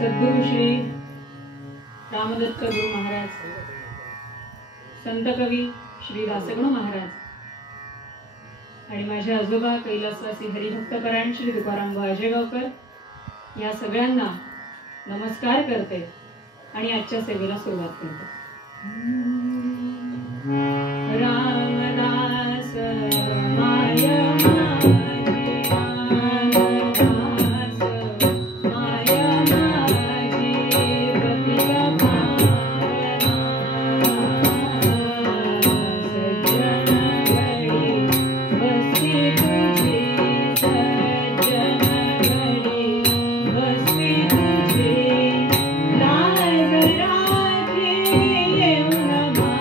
सद्गुरु श्री रामदत्त गुरु महाराज, संत कवी श्री दासगणू महाराज आणि माझे आजोबा कैलासवासी हरिभक्तपरायण श्री तुकाराम वाजेगावकर या सगळ्यांना नमस्कार करते आणि आजच्या सेवेला सुरुवात करते. रामदास माय Bye.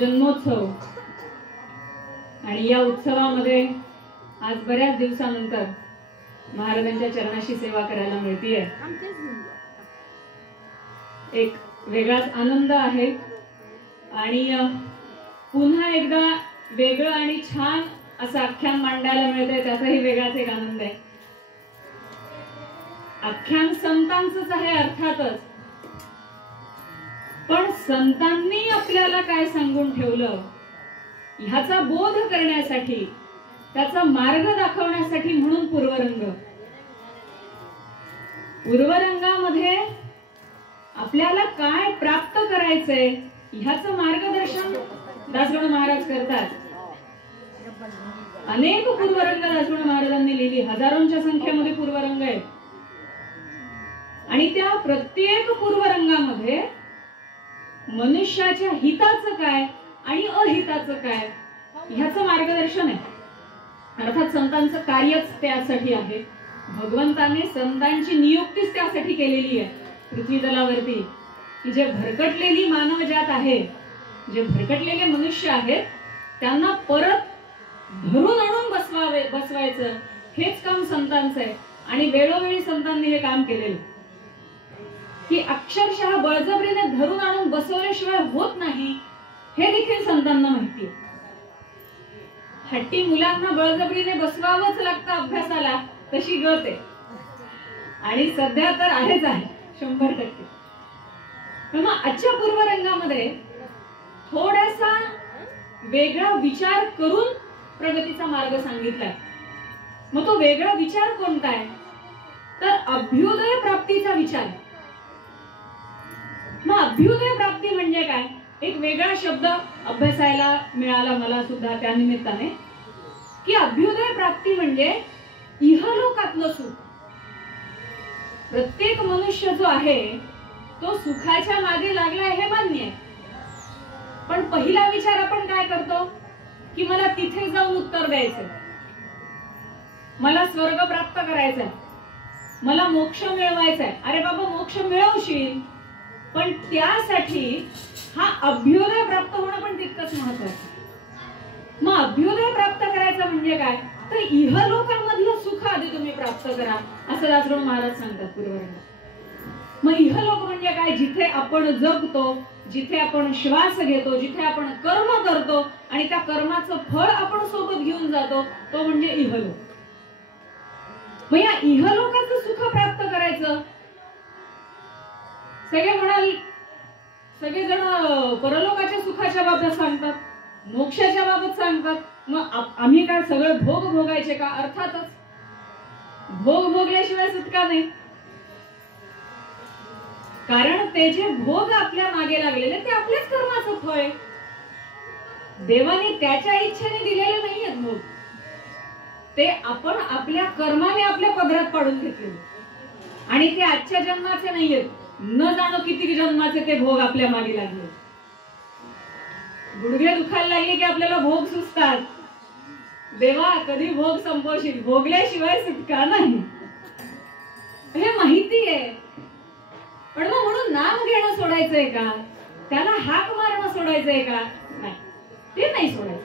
जन्मोत्सव आणि या उत्सवामध्ये आज बऱ्याच दिवसानंतर महाराजांच्या चरणाशी सेवा करायला मिळतेय. एक वेगळाच आनंद आहे आणि पुन्हा एकदा वेगळं आणि छान असं आख्यान मांडायला मिळतंय, त्याचाही वेगळाच एक आनंद आहे. आख्यान संतांचंच आहे अर्थातच, पण संतांनी आपल्याला काय सांगून ठेवलं ह्याचा बोध करण्यासाठी, त्याचा मार्ग दाखवण्यासाठी म्हणून पूर्वरंग. पूर्वरंगामध्ये आपल्याला काय प्राप्त करायचंय ह्याचं मार्गदर्शन दासगणू महाराज करतात. अनेक पूर्वरंग दासगणू महाराजांनी लिहिली, हजारोंच्या संख्येमध्ये पूर्वरंग आहेत आणि त्या प्रत्येक पूर्वरंगामध्ये मनुष्याच्या हिताचं काय आणि अहिताचं काय ह्याचं मार्गदर्शन आहे. अर्थात संतांचं कार्यच त्यासाठी आहे. भगवंताने संतांची नियुक्तीच त्यासाठी केलेली आहे पृथ्वी तलावरती, की जे भरकटलेली मानवजात आहे, जे भरकटलेले मनुष्य आहेत, त्यांना परत धरून आणून बसवायचं हेच काम संतांचं आहे. आणि वेळोवेळी संतांनी हे काम केलेलं, की अक्षरशः बळजबरीने धरून आणून बसवल्याशिवाय होत नाही हे देखील संतांना माहिती आहे. हट्टी मुलांना बळजबरीने बसवावंच लागतं अभ्यासाला, तशी गत आहे आणि सध्या तर आहेच आहे 100%. मग आजच्या पूर्वरंगामध्ये थोडासा वेगळा विचार करून प्रगतीचा मार्ग सांगितलाय. मग तो वेगळा विचार कोणता आहे तर अभ्युदय प्राप्तीचा विचार. मग अभ्युदय प्राप्ती म्हणजे काय, एक वेगळा शब्द अभ्यासायला मिळाला मला सुद्धा त्या निमित्ताने, की अभ्युदय प्राप्ती म्हणजे इहलोकातलं सुख. प्रत्येक मनुष्य जो आहे तो सुखाच्या मागे लागलाय हे मान्य आहे, पण पहिला विचार आपण काय करतो की मला तिथे जाऊन उत्तर द्यायचंय, मला स्वर्ग प्राप्त करायचंय, मला मोक्ष मिळवायचाय. अरे बाबा, मोक्ष मिळवशील, पण त्यासाठी हा अभ्युदय प्राप्त होणं पण तितकंच महत्वाचं. अभ्युदय प्राप्त करायचा म्हणजे काय, तर इहलोकामधलं सुख आधी तुम्ही प्राप्त करा, असं दासगणू महाराज सांगतात पूर्वरंगात. मग इहलोक म्हणजे काय, जिथे आपण जगतो, जिथे आपण श्वास घेतो, जिथे आपण कर्म करतो आणि त्या कर्माचं फळ आपण सोबत घेऊन जातो, तो म्हणजे इहलोक. मग या इहलोकाचं सुख प्राप्त करायचं. सगळे म्हणाल, सगळेजण परलोकाच्या सुखाच्या बाबत सांगतात, मोक्षाच्या बाबत सांगतात. मग आम्ही काय सगळे भोग भोगायचे का? अर्थातच भोग भोगल्याशिवाय सुटका नाही. कारण ते जे भोग आपल्या मागे लागलेले ते आपल्याच कर्माचं फळ आहे. देवाने त्याच्या इच्छेने दिलेले नाहीयेत भोग, ते आपण आपल्या कर्माने आपल्या पदरात पाडून घेतले. आणि ते आजच्या जन्माचे नाहीयेत, न जाणो किती जन्माचे ते भोग आपल्या मागे लागले. गुडघे दुखायला लागले की आपल्याला भोग सुचतात. देवा कधी भोग संपवशील, भोगल्याशिवाय सुटका नाही, हे माहिती आहे. पण मग म्हणून नाम घेणं सोडायचंय का, त्याला हाक मारणं सोडायचंय का? नाही, ते नाही सोडायचं.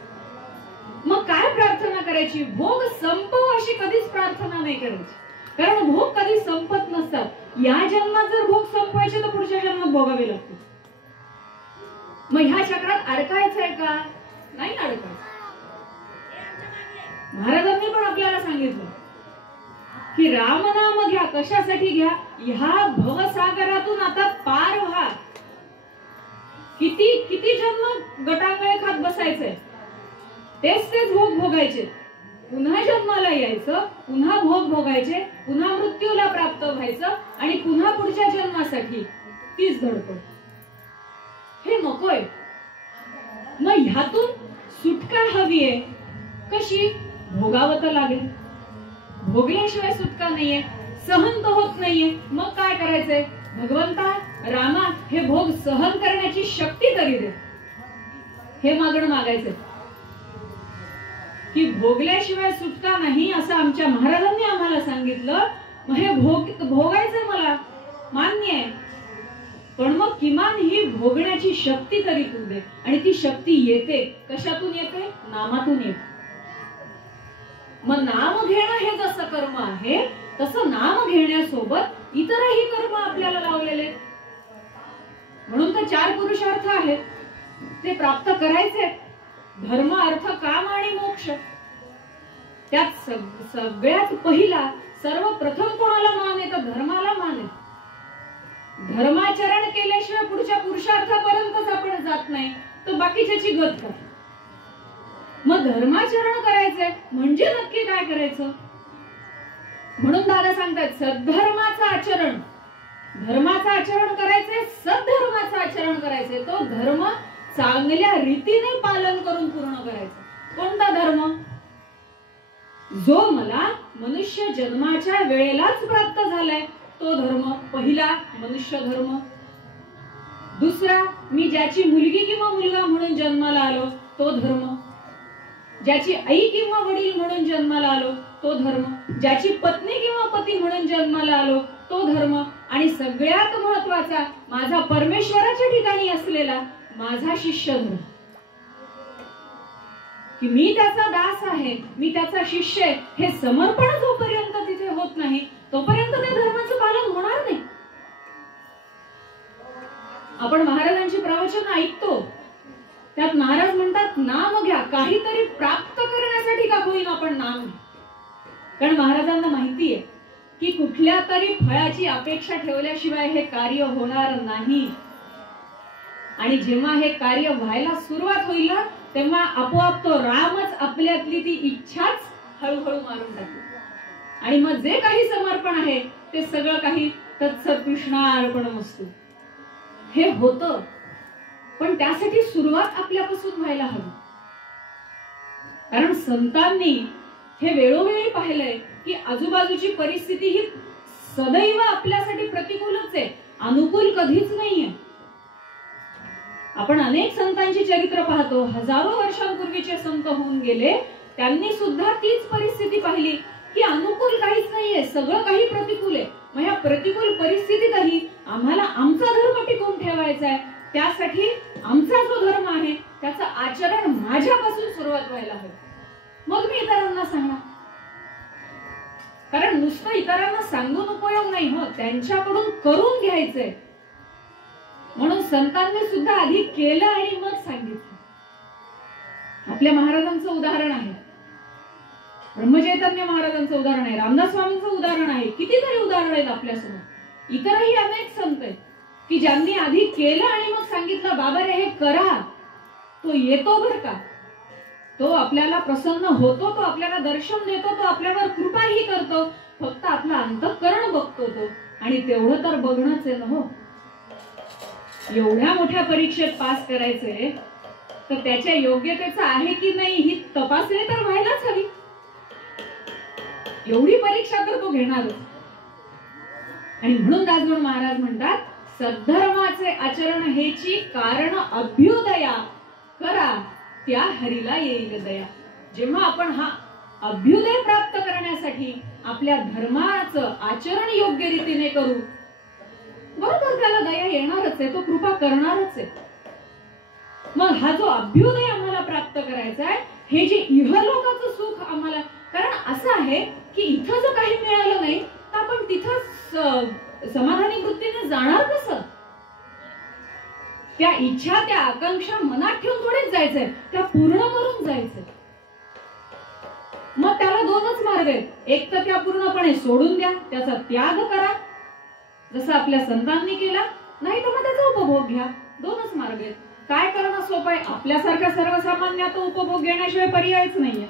मग काय प्रार्थना करायची? भोग संपव अशी कधीच प्रार्थना नाही करायची, कारण भोग कधी संपत नसतात. या जन्मात जर भोग संपवायचे तर पुढच्या जन्मात भोगावे लागतील. मग ह्या चक्रात अडकायचंय का? नाही अडकायचं. महाराजांनी पण आपल्याला सांगितलं की रामनाम घ्या. कशासाठी घ्या? ह्या भवसागरातून आता पार व्हा. किती किती जन्म गटांगळे खात बसायचंय, तेच भोग भोगायचे, पुन्हा जन्माला यायचं, पुन्हा भोग भोगायचे, पुन्हा मृत्यूला प्राप्त व्हायचं आणि पुन्हा पुढच्या जन्मासाठी तीच धडपड. हे नकोय. मग ह्यातून सुटका हवी आहे. कशी? भोगावं तर लागेल. भोगल्याशिवाय सुटका नाहीये, सहन तर होत नाहीये. मग काय करायचंय? भगवंता रामा हे भोग सहन करण्याची शक्ती तरी दे, हे मागणं मागायचंय. की भोगल्याशिवाय सुटका नाही असं आमच्या महाराजांनी आम्हाला सांगितलं. मग हे भोगायचंय मला मान्य आहे, पण मग किमान ही भोगण्याची शक्ती तरी तू दे. आणि ती शक्ती येते कशातून येते? नामातून येते. मग नाम घेणं हे जसं कर्म आहे, तसं नाम घेण्यासोबत इतरही कर्म आपल्याला लावलेले. म्हणून तर 4 पुरुषार्थ आहेत, ते प्राप्त करायचे. धर्म, अर्थ, काम आणि मोक्ष. त्यात सगळ्यात पहिला सर्वप्रथम कोणाला मान आहे? तर धर्माला मान आहे. धर्माचरण केल्याशिवाय पुढच्या पुरुषार्थापर्यंतच आपण जात नाही, तर बाकीच्याची गत काय? मग धर्माचरण करायचंय म्हणजे नक्की काय करायचं? म्हणून दादा सांगतात सद्धर्माचं आचरण. धर्माचं आचरण करायचंय, सद्धर्माचं आचरण करायचंय. तो धर्म चांगल्या रीतीने पालन करून पूर्ण करायचं. कोणता धर्म? जो मला मनुष्य जन्माच्या वेळेलाच प्राप्त झालाय तो धर्म. पहिला मनुष्य धर्म. दुसरा, मी ज्याची मुलगी किंवा मुलगा म्हणून जन्माला आलो तो धर्म. ज्याची आई किंवा वडील म्हणून जन्माला आलो तो धर्म. ज्याची पत्नी किंवा पती म्हणून जन्माला आलो तो धर्म. आणि सगळ्यात महत्वाचा, माझा परमेश्वराच्या ठिकाणी असलेला माझा शिष्य धर्म. की मी त्याचा दास आहे, मी त्याचा शिष्य आहे, हे समर्पण जोपर्यंत तिथे होत नाही तोपर्यंत त्या धर्माचं पालन होणार नाही. आपण महाराजांची प्रवचन ऐकतो, त्यात महाराज म्हणतात नाम घ्या. काहीतरी प्राप्त करण्यासाठी का होईना आपण नाम घ्या. कारण महाराजांना माहिती आहे की कुठल्या तरी फळाची अपेक्षा ठेवल्याशिवाय हे कार्य होणार नाही. आणि जेव्हा हे कार्य व्हायला सुरुवात होईल ना, तेव्हा आपोआप तो रामच आपल्यातली ती इच्छाच हळूहळू मारून टाकेल. आणि मग जे काही समर्पण आहे ते सगळं काही तत्सत कृष्णार्पणमस्तु हे होतं. पण त्यासाठी सुरुवात आपल्यापासून व्हायला हवी. कारण संतांनी हे वेळोवेळी पाहिलंय की आजूबाजूची परिस्थिती ही सदैव आपल्यासाठी प्रतिकूलच आहे, अनुकूल कधीच नाहीये. आपण अनेक संतांची चरित्र पाहतो, हजारो वर्षांपूर्वीचे संत होऊन गेले, त्यांनी सुद्धा तीच परिस्थिती पाहिली की अनुकूल काहीच नाहीये, सगळं काही प्रतिकूल आहे. मग या प्रतिकूल परिस्थितीतही आम्हाला आमचा धर्म टिकवून ठेवायचा आहे. त्यासाठी आमचा जो धर्म आहे त्याचं आचरण माझ्यापासून सुरुवात व्हायला हवी. तुम्ही इतरांना सांगा. कारण नुसतं इतरांना सांगून उपयोग नाही हो, त्यांच्याकडून करून घ्यायचंय. म्हणून संतांनी सुद्धा आधी केलं आणि मग सांगितलं. आपल्या महाराजांचं उदाहरण आहे, ब्रह्मचैतन्य महाराजांचं उदाहरण आहे, रामदास स्वामींचं उदाहरण आहे, कितीतरी उदाहरण आहेत आपल्यासमोर. इतरही अनेक संत आहेत की ज्यांनी आधी केलं आणि मग सांगितलं, बाबा रे हे करा. तो येतो बर का, तो आपल्याला प्रसन्न होतो, तो आपल्याला दर्शन देतो, तो आपल्यावर कृपाही करतो. फक्त आपला अंतःकरण बघतो तो, आणि तेवढं तर बघणंच आहे ना हो. एवढ्या मोठ्या परीक्षेत पास करायचंय तर त्याच्या योग्यतेचं आहे की नाही ही तपासणी तर व्हायलाच हवी. एवढी परीक्षा तर तो घेणारच. आणि म्हणून दासगणू महाराज म्हणतात, सद्धर्माचे आचरण हेची कारण अभ्युदया करा, त्या हरीला येईल दया. जेव्हा आपण हा अभ्युदय प्राप्त करण्यासाठी आपल्या धर्माचं आचरण योग्य रीतीने करू, बरोबर त्याला दया येणारच आहे, तो कृपा करणारच आहे. मग हा जो अभ्युदय आम्हाला प्राप्त करायचा आहे, हे जे इहलोकाचं सुख आम्हाला, कारण असं आहे की इथं जर काही मिळालं नाही तर आपण तिथं समाधानी वृत्तीने जाणार कसं? त्या इच्छा, त्या आकांक्षा मनात ठेवून थोडेच जायचंय, त्या पूर्ण करून जायचंय. मग त्याला दोनच मार्ग आहेत. एक तर त्या पूर्णपणे सोडून द्या, त्याचा त्याग करा जसं आपल्या संतांनी केला, नाही तर मग त्याचा उपभोग घ्या. दोनच मार्ग आहेत. काय करणं सोपं आहे? आपल्यासारख्या सर्वसामान्याचा उपभोग घेण्याशिवाय पर्यायच नाहीये.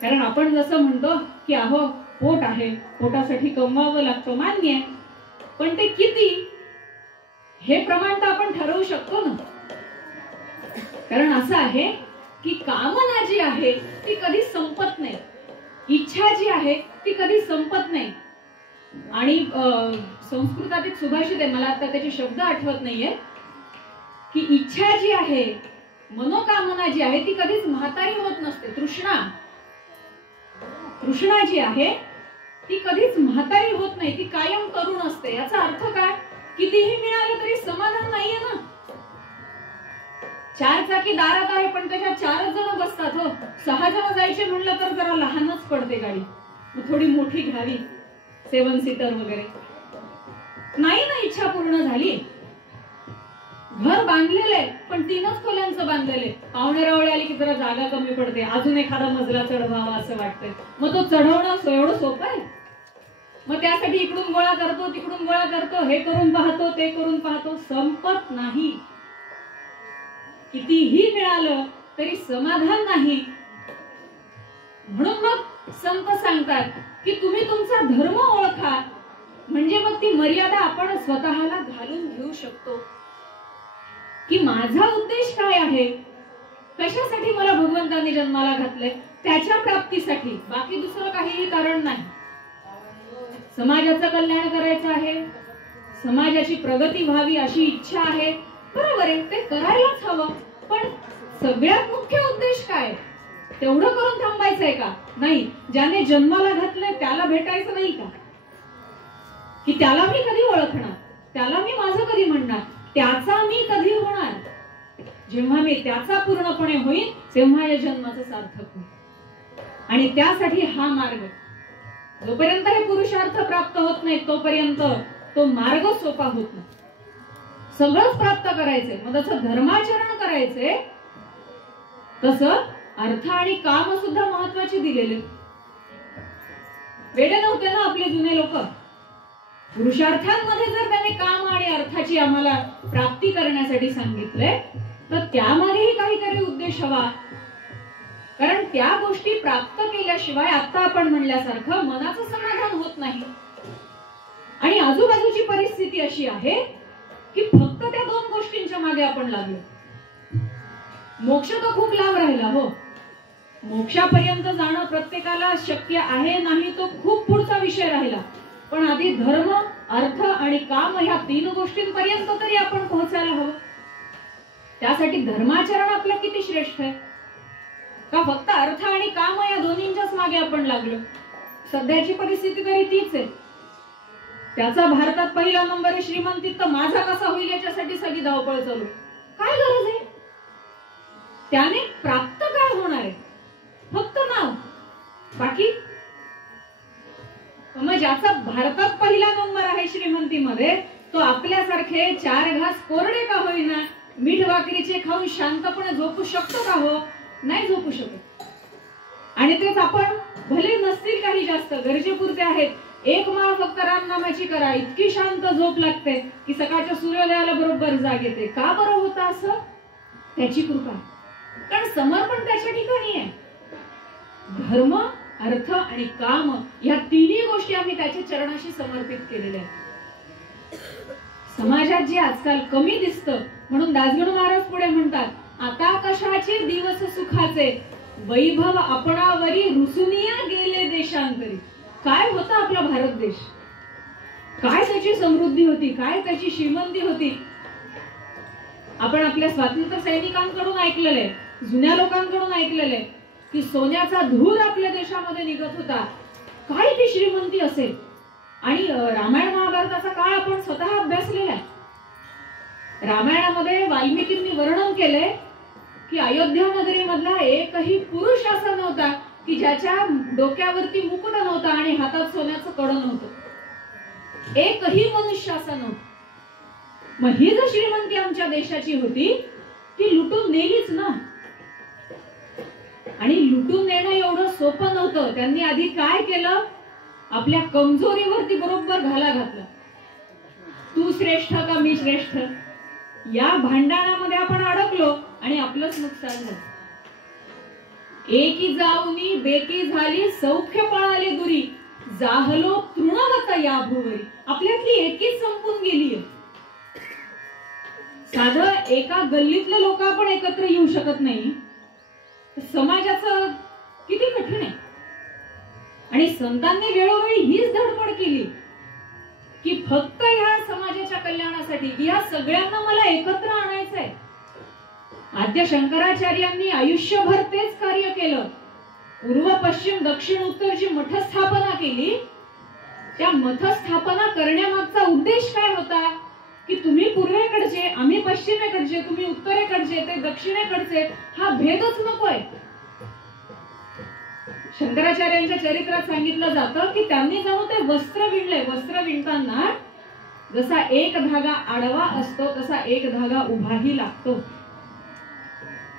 कारण आपण जसं म्हणतो की अहो पोट आहे, पोटासाठी कमवावं लागतं, मान्य आहे, पण ते किती हे प्रमाण तर आपण ठरवू शकतो ना. कारण असं आहे की कामना जी आहे ती कधी संपत नाही, इच्छा जी आहे ती कधी संपत नाही. आणि संस्कृतात एक सुभाषित आहे, मला आता त्याचे शब्द आठवत नाहीये, की इच्छा जी आहे, मनोकामना जी आहे ती कधीच म्हातारी होत नसते. तृष्णा जी आहे ती कधीच म्हातारी होत नाही, ती कायम तरुण असते. याचा अर्थ काय? कितीही मिळालं तरी समाधान नाहीये ना. 4 चाकी दारात आहे पण त्याच्यात 4च जण बसतात हो. 6 जण जायचे म्हणलं तर जरा लहानच पडते गाडी, थोडी मोठी घ्यावी, 7 सीटर वगैरे. नाही ना इच्छा पूर्ण झाली. घर बांधलेलं आहे पण 3च खोल्यांचं बांधलेलं आहे. पाहुणे रावळे आली की जरा जागा कमी पडते, अजून एखादा मजला चढवावा असं वाटतंय. मग तो चढवणं एवढं सोपं आहे? मग त्यासाठी इकडून गोळा करतो, तिकडून गोळा करतो, हे करून पाहतो, ते करून पाहतो, संपत नाही. कितीही मिळालं तरी समाधान नाही. म्हणून मग संत सांगतात की तुम्ही तुमचा धर्म ओळखा, म्हणजे मग ती मर्यादा आपण स्वतःला घालून घेऊ शकतो की माझा उद्देश काय आहे, कशासाठी मला भगवंतांनी जन्माला घातलंय, त्याच्या प्राप्तीसाठी, बाकी दुसरं काहीही कारण नाही. समाजाचं कल्याण करायचं आहे, समाजाची प्रगती व्हावी अशी इच्छा आहे, बरोबर आहे, ते करायलाच हवं. पण सगळ्यात मुख्य उद्देश काय? तेवढं करून थांबायचंय का? नाही. ज्याने जन्माला घातलंय त्याला भेटायचं नाही का? की त्याला मी कधी ओळखणार, त्याला मी माझं कधी म्हणणार, त्याचा मी कधी होणार? जेव्हा मी त्याचा पूर्णपणे होईल तेव्हा या जन्माचं सार्थक होईल. आणि त्यासाठी हा मार्ग, जोपर्यंत हे पुरुषार्थ प्राप्त होत नाही तोपर्यंत तो मार्ग सोपा होत नाही. सगळंच प्राप्त करायचंय, मग जसं धर्माचरण करायचंय तसं अर्थ आणि काम सुद्धा महत्वाचे दिलेले. वेडे नव्हते ना आपले जुने लोक. पुरुषार्थांमध्ये जर त्याने काम आणि अर्थाची आम्हाला प्राप्ती करण्यासाठी सांगितलंय तर त्यामध्येही काहीतरी उद्देश हवा. कारण त्या गोष्टी प्राप्त केल्याशिवाय आता आपण म्हणल्यासारखं मनाचं समाधान होत नाही. आणि आजूबाजूची परिस्थिती अशी आहे की फक्त त्या 2 गोष्टींच्या मागे आपण लागलो. मोक्ष तर खूप लांब राहिला हो. मोक्षापर्यंत जाणं प्रत्येकाला शक्य आहे नाही तो खूप पुढचा विषय राहिला. पण आधी धर्म, अर्थ आणि काम ह्या 3 गोष्टींपर्यंत तरी आपण पोहोचायला हवं. त्यासाठी धर्माचरण आपलं किती श्रेष्ठ आहे का फक्त अर्थ आणि काम या दोन्हींच्याच मागे आपण लागलो? सध्याची परिस्थिती तरी तीच आहे. त्याचा भारतात पहिला नंबर आहे श्रीमंती, तर माझा कसा होईल याच्यासाठी सगळी धावपळ चालू. काय गरज आहे? त्याने प्राप्त काय होणार आहे, फक्त नाव. बाकी मग ज्याचा भारतात पहिला नंबर आहे श्रीमंतीमध्ये, तो आपल्यासारखे 4 घास कोरडे का होईना मीठ भाकरीचे खाऊन शांतपणे झोपू शकतो का हो? नाही झोपू शकत. आणि तेच आपण भले नसतील काही जास्त, गरजेपुरते आहेत, एक माळ फक्त रामनामाची करा, इतकी शांत झोप लागते की सकाळच्या सूर्योदयाला बरोबर जाग येते. का बरं होतं असं? त्याची कृपा. कारण समर्पण त्याच्या ठिकाणी आहे. धर्म, अर्थ आणि काम या तिन्ही गोष्टी आम्ही त्याच्या चरणाशी समर्पित केलेल्या आहेत. समाजात जे आजकाल कमी दिसतं, म्हणून दासगणू महाराज पुढे म्हणतात, आता कशाचे दिवस सुखाचे, वैभव आपणावरी रुसुनिया गेले देशांतरी. काय होता आपला भारत देश, काय त्याची समृद्धी होती, काय त्याची श्रीमंती होती. आपण आपल्या स्वातंत्र्य सैनिकांकडून ऐकलेलं आहे, जुन्या लोकांकडून ऐकलेलं आहे की सोन्याचा धूर आपल्या देशामध्ये निघत होता. काय ती श्रीमंती असेल. आणि रामायण महाभारताचा काळ आपण स्वतः अभ्यासलेला आहे. रामायणामध्ये वाल्मिकींनी वर्णन केले की अयोध्या नगरी मधला एकही पुरुष असा नव्हता की ज्याच्या डोक्यावरती मुकुट नव्हता आणि हातात सोन्याचं कड नव्हतं. एकही मनुष्य असा नव्हता. मग ही जर श्रीमंती आमच्या देशाची होती ती लुटून नेलीच ना. आणि लुटून नेणं एवढं सोपं नव्हतं. त्यांनी आधी काय केलं, आपल्या कमजोरीवरती बरोबर घाला घातला. तू श्रेष्ठ का मी श्रेष्ठ, या भांडणामध्ये आपण अडकलो आणि आपलंच नुकसान झालं. एकी जाऊनी बेकी झाली, सौख्य पळाले दुरी, जाहलो तृणवत या भुवरी. आपल्यातली एकीच संपून गेली. साधं एका गल्लीतले लोक आपण एकत्र येऊ शकत नाही, समाजाचं किती कठीण आहे. आणि संतांनी वेळोवेळी हीच धडपड केली की फक्त ह्या समाजाच्या कल्याणासाठी, या सगळ्यांना मला एकत्र आणायचंय. आद्य शंकराचार्यांनी आयुष्यभर तेच कार्य केलं. पूर्व पश्चिम दक्षिण उत्तर जी मठ स्थापना केली, त्या मठ स्थापना करण्यामागचा उद्देश काय होता की तुम्ही पूर्वेकडचे, आम्ही पश्चिमेकडचे, तुम्ही उत्तरेकडचे, ते दक्षिणेकडचे, हा भेदच नकोय. शंकराचार्यांच्या चरित्रात सांगितलं जातं की त्यांनी जणू ते वस्त्र विणले. वस्त्र विणताना जसा एक धागा आडवा असतो तसा एक धागा उभाही लागतो.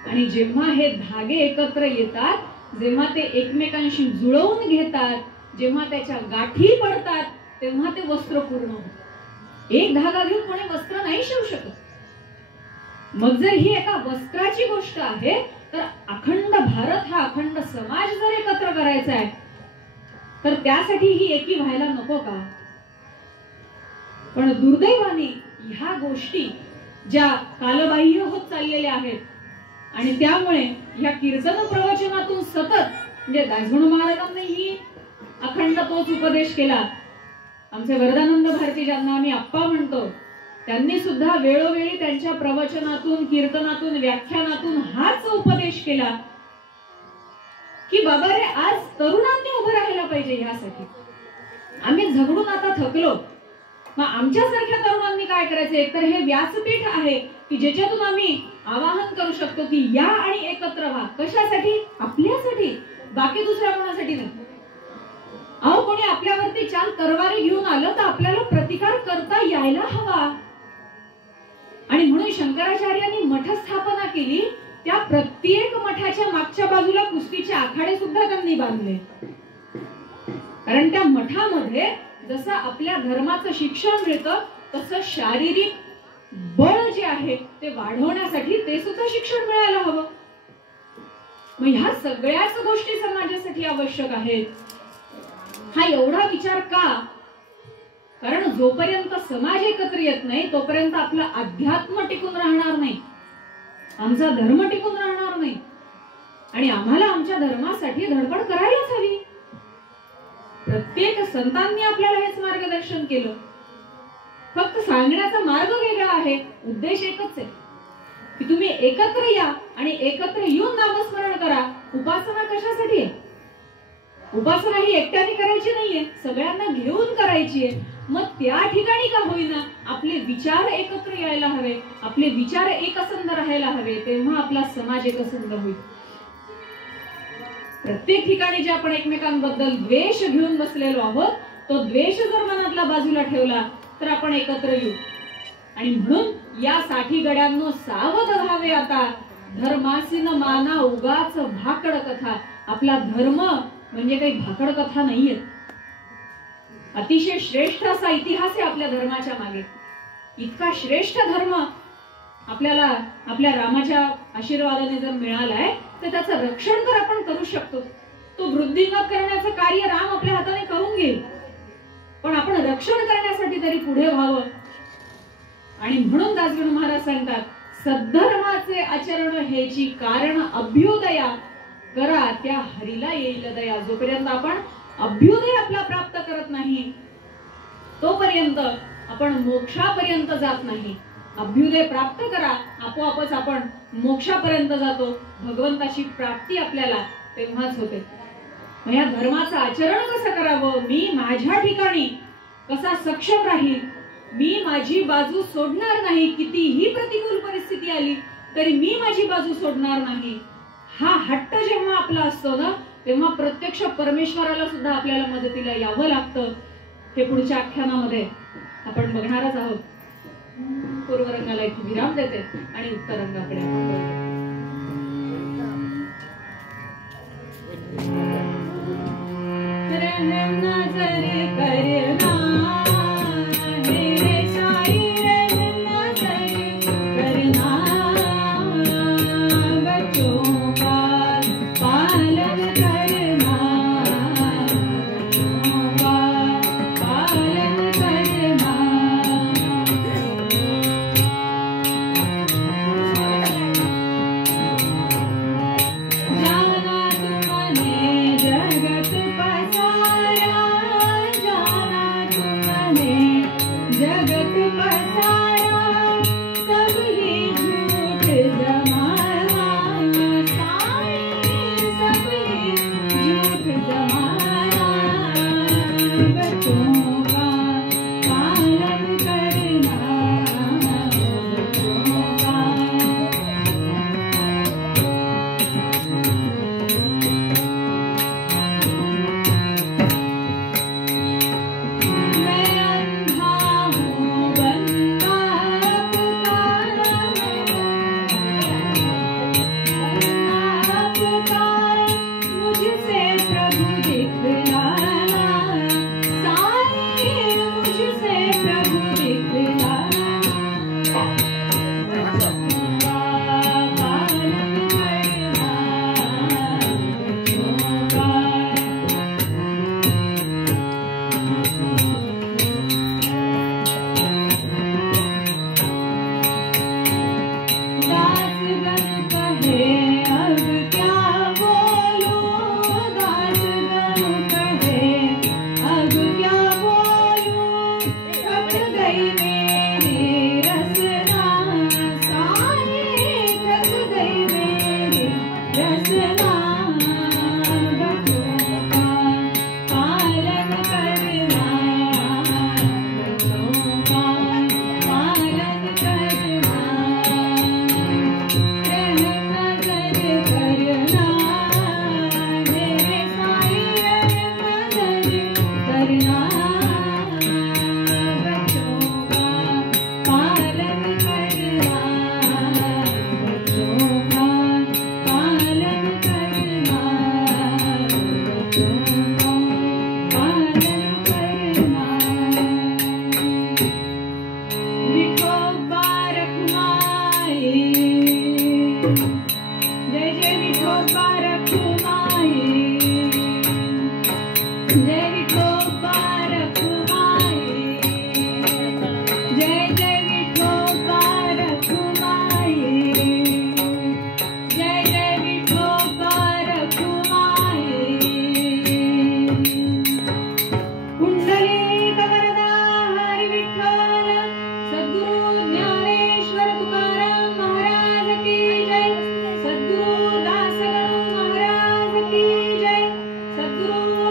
आणि जेव्हा हे धागे एकत्र येतात, जेव्हा ते एकमेकांशी जुळवून घेतात, जेव्हा त्याच्या गाठी पडतात, तेव्हा ते वस्त्र पूर्ण होतं. एक धागा घेऊन कोणी वस्त्र नाही शिवू शकत. मग जर ही एका वस्त्राची गोष्ट आहे, तर अखंड भारत हा अखंड समाज जर एकत्र करायचा आहे, तर त्यासाठी ही एकी व्हायला नको का? पण दुर्दैवाने ह्या गोष्टी ज्या कालबाह्य होत चाललेल्या आहेत, आणि त्यामुळे या कीर्तन प्रवचनातून सतत, म्हणजे दासगणू महाराजांनीही अखंड तोच उपदेश केला. आमचे वरदानंद भारती ज्यांना आम्ही आप्पा म्हणतो, त्यांनी सुद्धा वेळोवेळी त्यांच्या प्रवचनातून, कीर्तनातून, व्याख्यानातून हाच उपदेश केला की बाबा रे, आज तरुणांनी उभं राहायला पाहिजे. ह्यासाठी आम्ही झगडून आता थकलो. मग आमच्यासारख्या तरुणांनी काय करायचं? एकतर हे व्यासपीठ आहे की ज्याच्यातून आम्ही आवाहन करू शकतो की या आणि एकत्र व्हा. कशासाठी? आपल्यासाठी, बाकी दुसऱ्या कोणासाठी नाही. अहो, कोणी आपल्यावरती 4 तरवारी घेऊन आलं तर आपल्याला प्रतिकार करता यायला हवा. आणि म्हणून शंकराचार्यांनी मठ स्थापना केली. त्या प्रत्येक मठाच्या मागच्या बाजूला कुस्तीचे आखाडे सुद्धा त्यांनी बांधले. कारण त्या मठामध्ये जसं आपल्या धर्माचं शिक्षण मिळतं, तसं शारीरिक बळ जे आहे ते वाढवण्यासाठी ते सुद्धा शिक्षण मिळायला हवं. मग ह्या सगळ्याच गोष्टी समाजासाठी आवश्यक आहेत. हा एवढा विचार का? कारण जोपर्यंत समाज एकत्र येत नाही तोपर्यंत आपलं अध्यात्म टिकून राहणार नाही, आमचा धर्म टिकून राहणार नाही. आणि आम्हाला आमच्या धर्मासाठी धडपड करायलाच हवी. प्रत्येक संतांनी आपल्याला हेच मार्गदर्शन केलं. फक्त सांगण्याचा मार्ग वेगळा आहे, उद्देश एकच आहे की तुम्ही एकत्र या आणि एकत्र येऊन नामस्मरण करा. उपासना कशासाठी आहे? उपासना ही एकट्याने करायची नाहीये, सगळ्यांना घेऊन करायची आहे. मग त्या ठिकाणी का होईना आपले विचार एकत्र यायला हवे, आपले विचार एकसंध राहायला हवे, तेव्हा आपला समाज एकसंध होईल. प्रत्येक ठिकाणी जे आपण एकमेकांबद्दल द्वेष घेऊन बसलेलो आहोत, तो द्वेष जर मनातला बाजूला ठेवला तर आपण एकत्र येऊ. आणि म्हणून या 60 गड्यांनो सावध व्हावे आता, धर्मासीन माना उगाच भाकड कथा. आपला धर्म म्हणजे काही भाकड कथा नाहीये. अतिशय श्रेष्ठ असा इतिहास आहे आपल्या धर्माच्या मागे. इतका श्रेष्ठ धर्म आपल्याला आपल्या रामाच्या आशीर्वादाने जर मिळालाय तर त्याचं रक्षण तर आपण करू शकतो. तो वृद्धिंगत करण्याचं कार्य राम आपल्या हाताने करून घेईल, पण आपण रक्षण करण्यासाठी तरी पुढे व्हावं. आणि म्हणून दासगणू महाराज सांगतात, सद्धर्माचे आचरण हेची कारण अभ्युदया करा त्या हरीला येईल दया. जोपर्यंत आपण अभ्युदय आपला प्राप्त करत नाही तोपर्यंत आपण मोक्षापर्यंत जात नाही. अभ्युदय प्राप्त करा, आपोआपच आपण मोक्षापर्यंत जातो. भगवंताची प्राप्ती आपल्याला तेव्हाच होते. मग या धर्माचं आचरण कसं करावं, मी माझ्या ठिकाणी कसा सक्षम राहील, मी माझी बाजू सोडणार नाही. कितीही प्रतिकूल परिस्थिती आली तरी मी माझी बाजू सोडणार नाही. हा हट्ट जेव्हा आपला असतो ना, तेव्हा प्रत्यक्ष परमेश्वराला सुद्धा आपल्याला मदतीला यावं लागतं. हे पुढच्या आख्यानामध्ये आपण बघणारच आहोत. पूर्वरंगाला एक विराम देते आणि उत्तरंगाकडे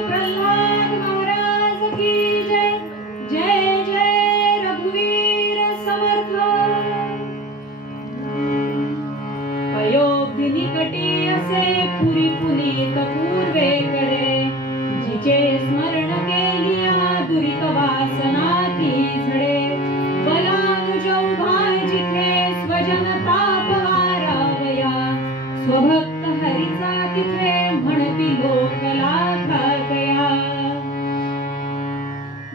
प्रल्हाद योग्य निकटी असे पुरी पुनीत पूर्वेकडे जिचे स्मरण केलिया दुरित वासना ती झडे बलानुज उभा जिथे स्वजन ताप हारावया स्वभक्त हरीचा तिथे म्हणती लोक लाखाकया.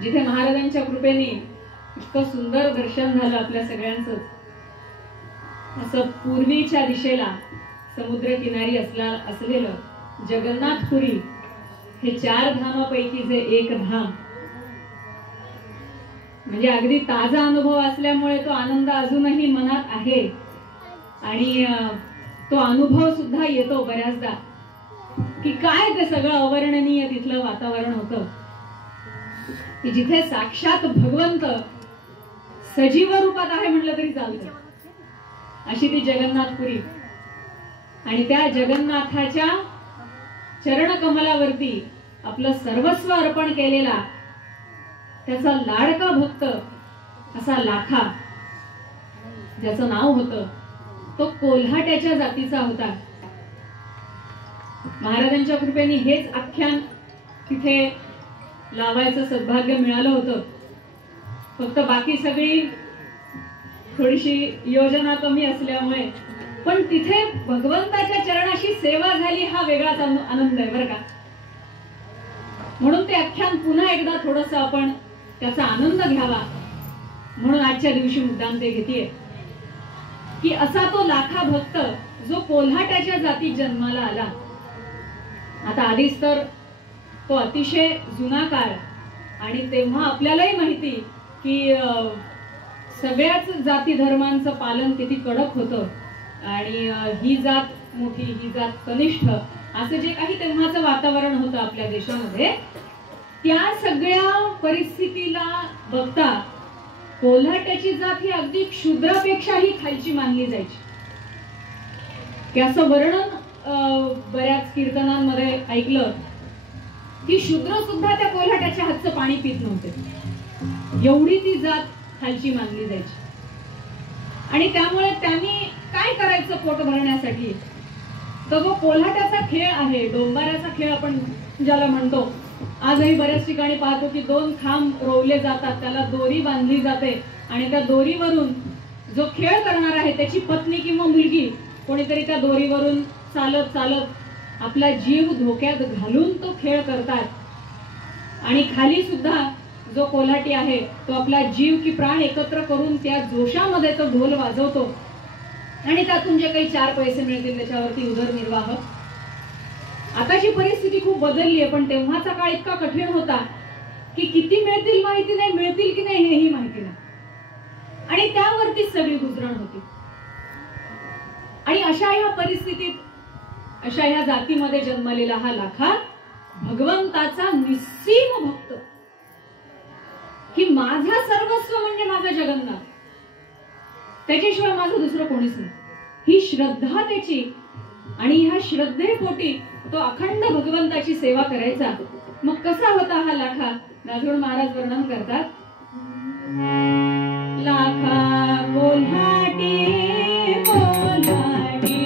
जिथे महाराजांच्या कृपेने इतकं सुंदर दर्शन झालं आपल्या सगळ्यांचं, असं पूर्वीच्या दिशेला समुद्र किनारी असलेलं जगन्नाथपुरी हे 4 धामापैकी जे एक धाम, म्हणजे अगदी ताजा अनुभव असल्यामुळे तो आनंद अजूनही मनात आहे आणि तो अनुभव सुद्धा येतो बऱ्याचदा की काय ते सगळं अवर्णनीय तिथलं वातावरण होतं की जिथे साक्षात भगवंत सजीव रूपात आहे म्हटलं तरी चालतं, अशी ती जगन्नाथपुरी. आणि त्या जगन्नाथाच्या चरणकमलावरती आपलं सर्वस्व अर्पण केलेला त्याचा लाडका भक्त असा लाखा, ज्याचं नाव होतं, तो कोल्हाट्याच्या जातीचा होता. महाराजांच्या कृपेने हेच आख्यान तिथे लावायचं सद्भाग्य मिळालं होतं. फक्त बाकी सगळी थोडीशी योजना कमी असल्यामुळे, पण तिथे भगवंताच्या चरणाशी सेवा झाली हा वेगळाच आनंद आहे बरं का. म्हणून ते आख्यान पुन्हा एकदा थोडस आपण त्याचा आनंद घ्यावा म्हणून आजच्या दिवशी मुद्दाम ते घेतेय की असा तो लाखा भक्त जो कोल्हाट्याच्या जातीत जन्माला आला. आता आधीच तर तो अतिशय जुना काळ आणि तेव्हा आपल्यालाही माहिती की सगळ्याच जाती धर्मांचं पालन किती कडक होतं आणि ही जात मोठी ही जात कनिष्ठ असं जे काही तेव्हाचं वातावरण होतं आपल्या देशामध्ये, त्या सगळ्या परिस्थितीला बघता कोल्हाट्याची जात ही अगदी क्षुद्रापेक्षाही खालची मानली जायची. त्याचं वर्णन बऱ्याच कीर्तनांमध्ये ऐकलं की शूद्र सुद्धा त्या कोल्हाट्याच्या हातचं पाणी पित नव्हते, एवढी ती जात खालची मानली जायची. आणि त्यामुळे त्यांनी काय करायचं पोट भरण्यासाठी, तर जो कोल्हाट्याचा खेळ आहे, डोंबाऱ्याचा खेळ आपण ज्याला म्हणतो, आजही बऱ्याच ठिकाणी पाहतो की 2 खांब रोवले जातात, त्याला दोरी बांधली जाते आणि त्या दोरीवरून जो खेळ करणार आहे त्याची पत्नी किंवा मुलगी कोणीतरी त्या दोरीवरून चालत चालत आपला जीव धोक्यात घालून तो खेळ करतात. आणि खाली सुद्धा जो कोल्हाटी आहे तो आपला जीव की प्राण एकत्र करून त्या जोशामध्ये तो ढोल वाजवतो आणि त्यातून जे काही 4 पैसे मिळतील त्याच्यावरती उदरनिर्वाह. आताची परिस्थिती खूप बदलली आहे, पण तेव्हाचा काळ इतका कठीण होता की किती मिळतील माहिती नाही, मिळतील की नाही हेही माहिती नाही, आणि त्यावरतीच सगळी गुजरण होती. आणि अशा ह्या परिस्थितीत, अशा ह्या जातीमध्ये जन्मलेला हा लाखा भगवंताचा निस्सीम भक्त की माझा सर्वस्व म्हणजे माझा जगन्नाथ, त्याच्याशिवाय माझं दुसरं कोणीच नाही, ही श्रद्धा त्याची. आणि ह्या श्रद्धेपोटी तो अखंड भगवंताची सेवा करायचा. मग कसा होता हा लाखा, दासगणू महाराज वर्णन करतात. लाखा कोल्हाटी कोल्हाटी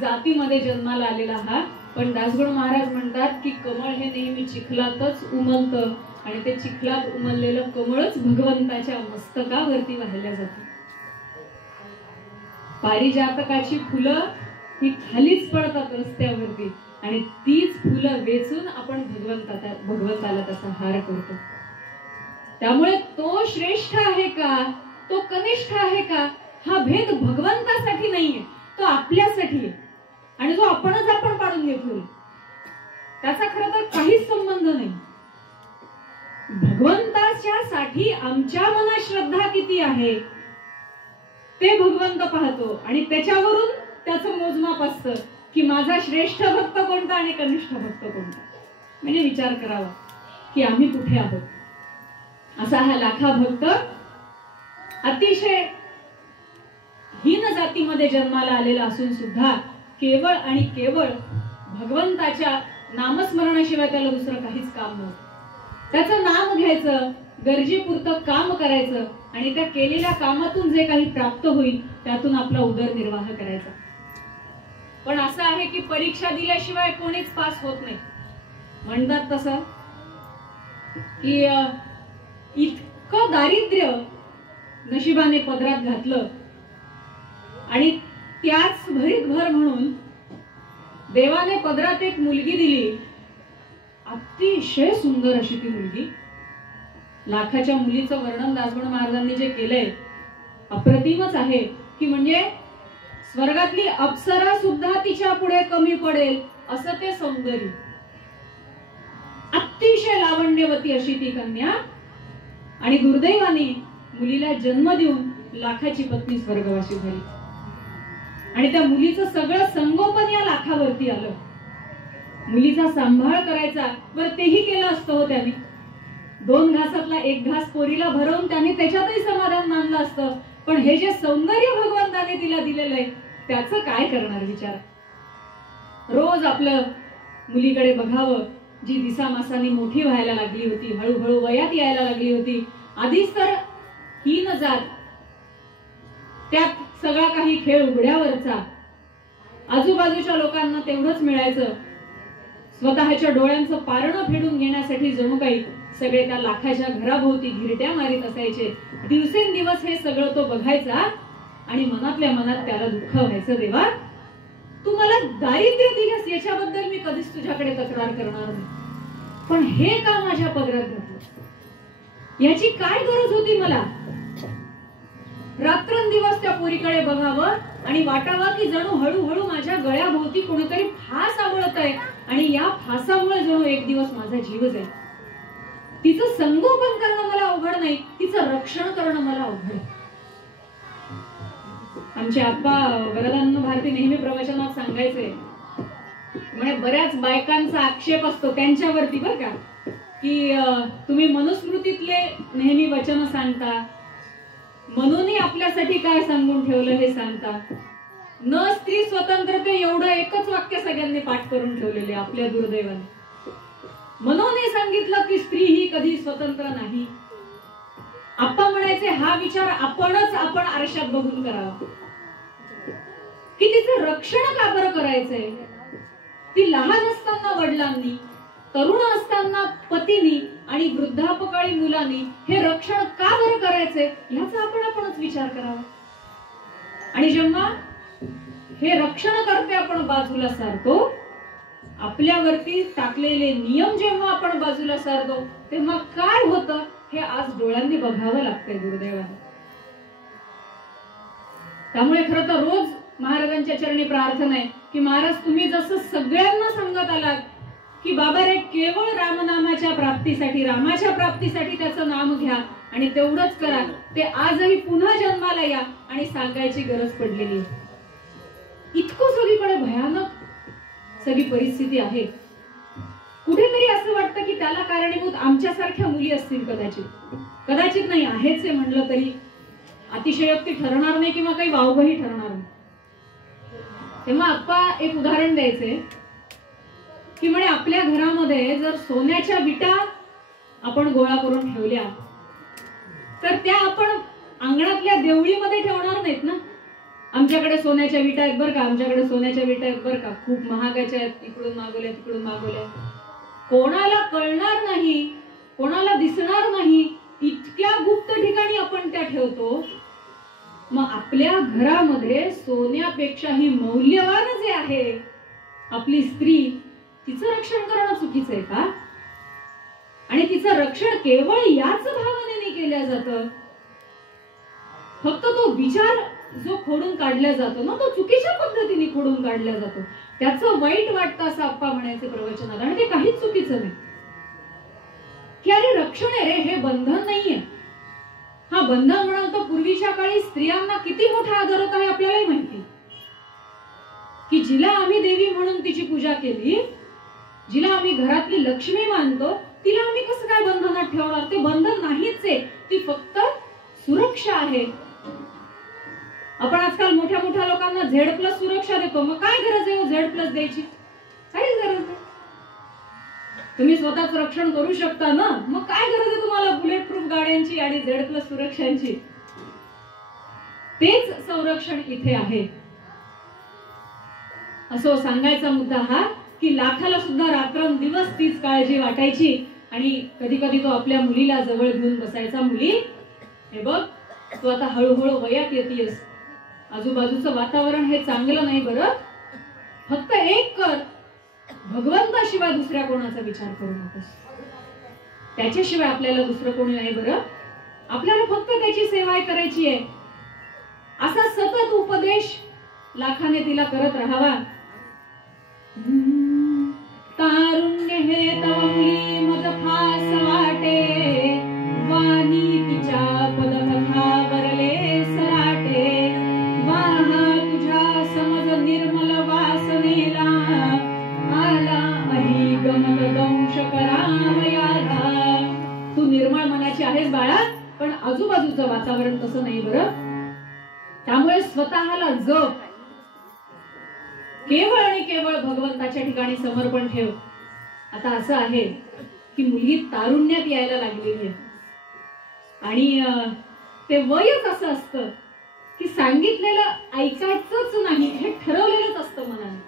जातीमध्ये जन्माला आलेला हा पण दासगणू महाराज म्हणतात की कमळ हे नेहमी चिखलातच उमलतं आणि ते चिखलात उमललेलं कमळच भगवंताच्या मस्तकावरती वाहिल्या जातं. पारिजातकाची फुलं ही खालीच पडतात रस्त्यावरती आणि तीच फुलं वेचून आपण भगवंताला तसा हार करतो. त्यामुळे तो श्रेष्ठ आहे का, तो कनिष्ठ आहे का, हा भेद भगवंतासाठी नाहीये, तो आपल्यासाठी आहे. आणि जो आपणच आपण पाडून घेतोय त्याचा खरं तर काहीच संबंध नाही. भगवंताच्या साठी आमच्या मनात श्रद्धा किती आहे ते भगवंत पाहतो आणि त्याच्यावरून त्याचं मोजमाप असतं की माझा श्रेष्ठ भक्त कोणता आणि कनिष्ठ भक्त कोणता. म्हणजे विचार करावा की आम्ही कुठे आहोत. असा हा लाखा भक्त अतिशय हीन जातीमध्ये जन्माला आलेला असून सुद्धा केवळ आणि केवळ भगवंताच्या नामस्मरणाशिवाय त्याला दुसरं काहीच काम नव्हतं. त्याचं नाम घ्यायचं, गरजेपुरतं काम करायचं आणि त्या केलेल्या कामातून जे काही प्राप्त होईल त्यातून आपला उदरनिर्वाह करायचा. पण असं आहे की परीक्षा दिल्याशिवाय कोणीच पास होत नाही. म्हणतात तसं की इतकं दारिद्र्य नशिबाने पदरात घातलं आणि त्याच भरीत भर म्हणून देवाने पदरात एक मुलगी दिली. अतिशय सुंदर अशी ती मुलगी. लाखाच्या मुलीचं वर्णन दासगणू महाराजांनी जे केलंय अप्रतिमच आहे की म्हणजे स्वर्गातली अप्सरा सुद्धा तिच्या पुढे कमी पडेल असं ते सौंदर्य. अतिशय लावण्यवती अशी ती कन्या आणि दुर्दैवाने मुलीला जन्म देऊन लाखाची पत्नी स्वर्गवासी झाली आणि त्या मुलीचं सगळं संगोपन या लाखावरती आलं. मुलीचा सांभाळ करायचा बरं तेही केलं असतं हो त्याने. 2 घासातला 1 घास पोरीला भरवून त्याने त्याच्यातही समाधान मानलं असतं. पण हे जे सौंदर्य भगवंताने तिला दिलेलं आहे त्याचं काय करणार विचार. रोज आपलं मुलीकडे बघावं जी दिसामासाने मोठी व्हायला लागली होती, हळूहळू वयात यायला लागली होती. आधीच तर हीन जात, त्यात सगळा काही खेळ उघड्यावरचा, आजूबाजूच्या लोकांना तेवढंच मिळायचं. स्वतःच्या डोळ्यांचं पारणं फेडून घेण्यासाठी जणू काही सगळे त्या लाखाच्या घराभोवती घिरट्या मारीत असायचे. दिवसेंदिवस हे सगळं तो बघायचा आणि मनातल्या मनात त्याला दुःख व्हायचं. देवा तू मला दारिद्र्य दिलंस याच्याबद्दल मी कधीच तुझ्याकडे तक्रार करणार नाही, पण हे का माझ्या पदरात घातलं, याची काय गरज होती मला. रात्रंदिवस त्या पोरीकडे बघावं आणि वाटावं की जणू हळूहळू माझ्या गळ्याभोवती कोणीतरी फास आवळत आहे आणि या फासामुळे जणू एक दिवस माझा जीव जाईल. तिचं संगोपन करणं मला अवघड नाही, तिचं रक्षण करणं मला अवघड आहे. आमचे आप्पा वरदानंद भारती नेहमी प्रवचनात सांगायचे म्हणजे बऱ्याच बायकांचा आक्षेप असतो त्यांच्यावरती बरं का की तुम्ही मनुस्मृतीतले नेहमी वचन सांगता, म्हणूनही आपल्यासाठी काय सांगून ठेवलं हे सांगता. न स्त्री स्वतंत्रते एवढं एकच वाक्य सगळ्यांनी पाठ करून ठेवलेले आपल्या दुर्दैवाने. मनोने सांगितलं की स्त्री ही कधी स्वतंत्र नाही. आप्पा म्हणायचे हा विचार आपण आरशात बघून करावा की तिचं रक्षण का बरं करायचंय. ती लहान असताना वडिलांनी, तरुण असताना पतीनी आणि वृद्धापकाळी मुलांनी हे रक्षण का बरं करायचंय ह्याचा आपणच विचार करावा. आणि जेव्हा हे रक्षण करते आपण बाजूला सारतो, आपल्यावरती टाकलेले नियम जेव्हा आपण बाजूला सारतो तेव्हा काय होतं हे आज डोळ्यांनी बघावं लागतंय दुर्दैवाने. त्यामुळे खरं तर रोज महाराजांच्या चरणी प्रार्थना आहे की महाराज तुम्ही जसं सगळ्यांना सांगत आलात की बाबा रे केवळ रामनामाच्या प्राप्तीसाठी, रामाच्या प्राप्तीसाठी त्याचं नाम घ्या आणि तेवढंच करा, ते आजही पुन्हा जन्माला या आणि सांगायची गरज पडलेली आहे. इतकं सगळीकडे भयानक सगळी परिस्थिती आहे. कुठेतरी असं वाटतं की त्याला कारणीभूत आमच्यासारख्या मुली असतील कदाचित नाही आहेच हे म्हणलं तरी अतिशयोक्ती ठरणार नाही किंवा काही वावगही ठरणार नाही. तेव्हा आप्पा एक उदाहरण द्यायचे की म्हणे आपल्या घरामध्ये जर सोन्याच्या विटा आपण गोळा करून ठेवल्या तर त्या आपण अंगणातल्या देवळीमध्ये ठेवणार नाहीत ना. आमच्याकडे सोन्याच्या विटा आहेत बरं का, आमच्याकडे सोन्याच्या विटा आहेत बरं का, खूप महागाच्या आहेत, इकडून मागवल्या तिकडून मागवल्या, कोणाला कळणार नाही, कोणाला दिसणार नाही, इतक्या गुप्त ठिकाणी आपण त्या ठेवतो. मग आपल्या घरामध्ये सोन्यापेक्षाही मौल्यवान जे आहे आपली स्त्री, तिचं रक्षण करणं चुकीचं आहे का? आणि तिचं रक्षण केवळ याच भावनेने केलं जातं. फक्त तो विचार जो खोडून काढला जातो ना, तो चुकीच्या पद्धतीने खोडून काढला जातो. त्याचं वाईट वाटतं असं आप्पा म्हणायचे प्रवचनात, आणि ते काहीच चुकीचं नाही. की अरे रक्षण आहे रे, हे बंधन नाहीये. हा बंधन म्हणतो पूर्वीच्या काळी स्त्रियांना किती मोठा आदर होता हे आपल्यालाही माहिती. की जिला आम्ही देवी म्हणून तिची पूजा केली, जिला आम्ही घरातली लक्ष्मी मानतो, तिला आम्ही कसं काय बंधनात ठेवणार? ते बंधन नाहीच आहे, ती फक्त सुरक्षा आहे. आपण आजकाल मोठ्या मोठ्या लोकांना Z+ सुरक्षा देतो. मग काय गरज आहे Z+ द्यायची? काहीच गरज नाही. तुम्ही स्वतःच रक्षण करू शकता ना, मग काय गरज आहे तुम्हाला बुलेट प्रूफ गाड्यांची आणि Z+ सुरक्षांची? तेच संरक्षण इथे आहे. असो सांगायचा मुद्दा हा की लाखाला सुद्धा रात्रंदिवस तीच काळजी वाटायची. आणि कधी कधी तो आपल्या मुलीला जवळ घेऊन बसायचा, मुली हे बघ, तू आता हळूहळू वयात येतेस, आजूबाजूचं वातावरण हे चांगलं नाही बरं, फक्त एक कर, भगवंताशिवाय दुसऱ्या कोणाचा विचार करू नकोस. त्याच्याशिवाय आपल्याला दुसरं कोणी नाही बरं, आपल्याला फक्त त्याची सेवा करायची आहे. असा सतत उपदेश लाखाने तिला करत राहावा. तारुण्य हे तव मुली मज फास वाटे, वाणी तिच्या पदकथा वरले सराटे, वाहा तुझ्या समज निर्मल वासनेला, आला अही गमक दंश करावयाला. तू निर्मळ मनाची आहेस बाळा, पण आजूबाजूचं वातावरण तसं नाही बरं. त्यामुळे स्वतःला जप, केवळ आणि केवळ भगवंताच्या ठिकाणी समर्पण ठेव. आता असं आहे की मुलगी तारुण्यात यायला लागलेली आहे आणि ते वयच असं असतं की सांगितलेलं ऐकायचंच नाही, हे ठरवलेलंच असतं मनाने.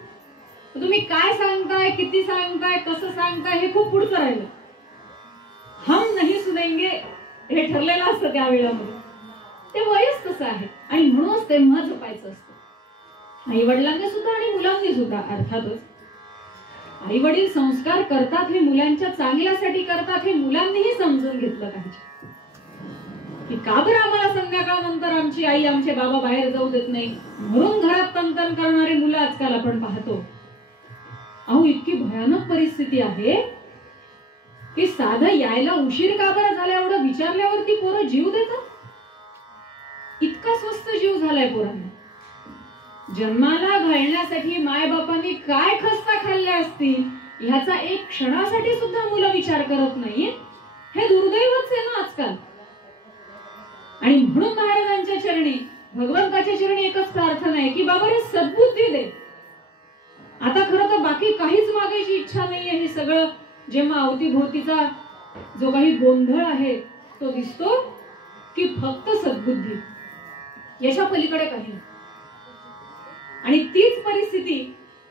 तुम्ही काय सांगताय, किती सांगताय, कसं सांगताय हे खूप पुढचं राहिलं. हम नाही सुनेंगे हे ठरलेलं असतं त्या वेळामध्ये. ते वयच तसं आहे आणि म्हणूनच तेव्हा जपायचं असतं. आई वडिलांनी सुद्धा आणि मुलांनी सुद्धा. अर्थातच आई वडील संस्कार करतात हे मुलांच्या चांगल्यासाठी करतात, हे मुलांनीही समजून घेतलं पाहिजे. की का बरं आम्हाला संध्याकाळनंतर आमची आई आमचे बाबा बाहेर जाऊ देत नाही, म्हणून घरात तंतन करणारे मुलं आजकाल आपण पाहतो. अहो इतकी भयानक परिस्थिती आहे की साधं यायला उशीर का बरं झाला एवढं विचारल्यावरती पोरं जीव देतात. इतका स्वस्त जीव झालाय पोरांना. जन्माला घालण्यासाठी मायबापांनी काय खस्ता खाल्ल्या असतील ह्याचा एक क्षणासाठी सुद्धा मुलं विचार करत नाही. हे दुर्दैवच आहे ना आजकाल. आणि म्हणून महाराजांच्या चरणी, भगवंताच्या चरणी एकच प्रार्थना आहे की बाबा रे सद्बुद्धी दे. आता खरं तर बाकी काहीच मागायची इच्छा नाहीये. हे सगळं जेव्हा अवतीभोवतीचा जो काही गोंधळ आहे तो दिसतो की फक्त सद्बुद्धी, याच्या पलीकडे काही नाही. आणि तीच परिस्थिती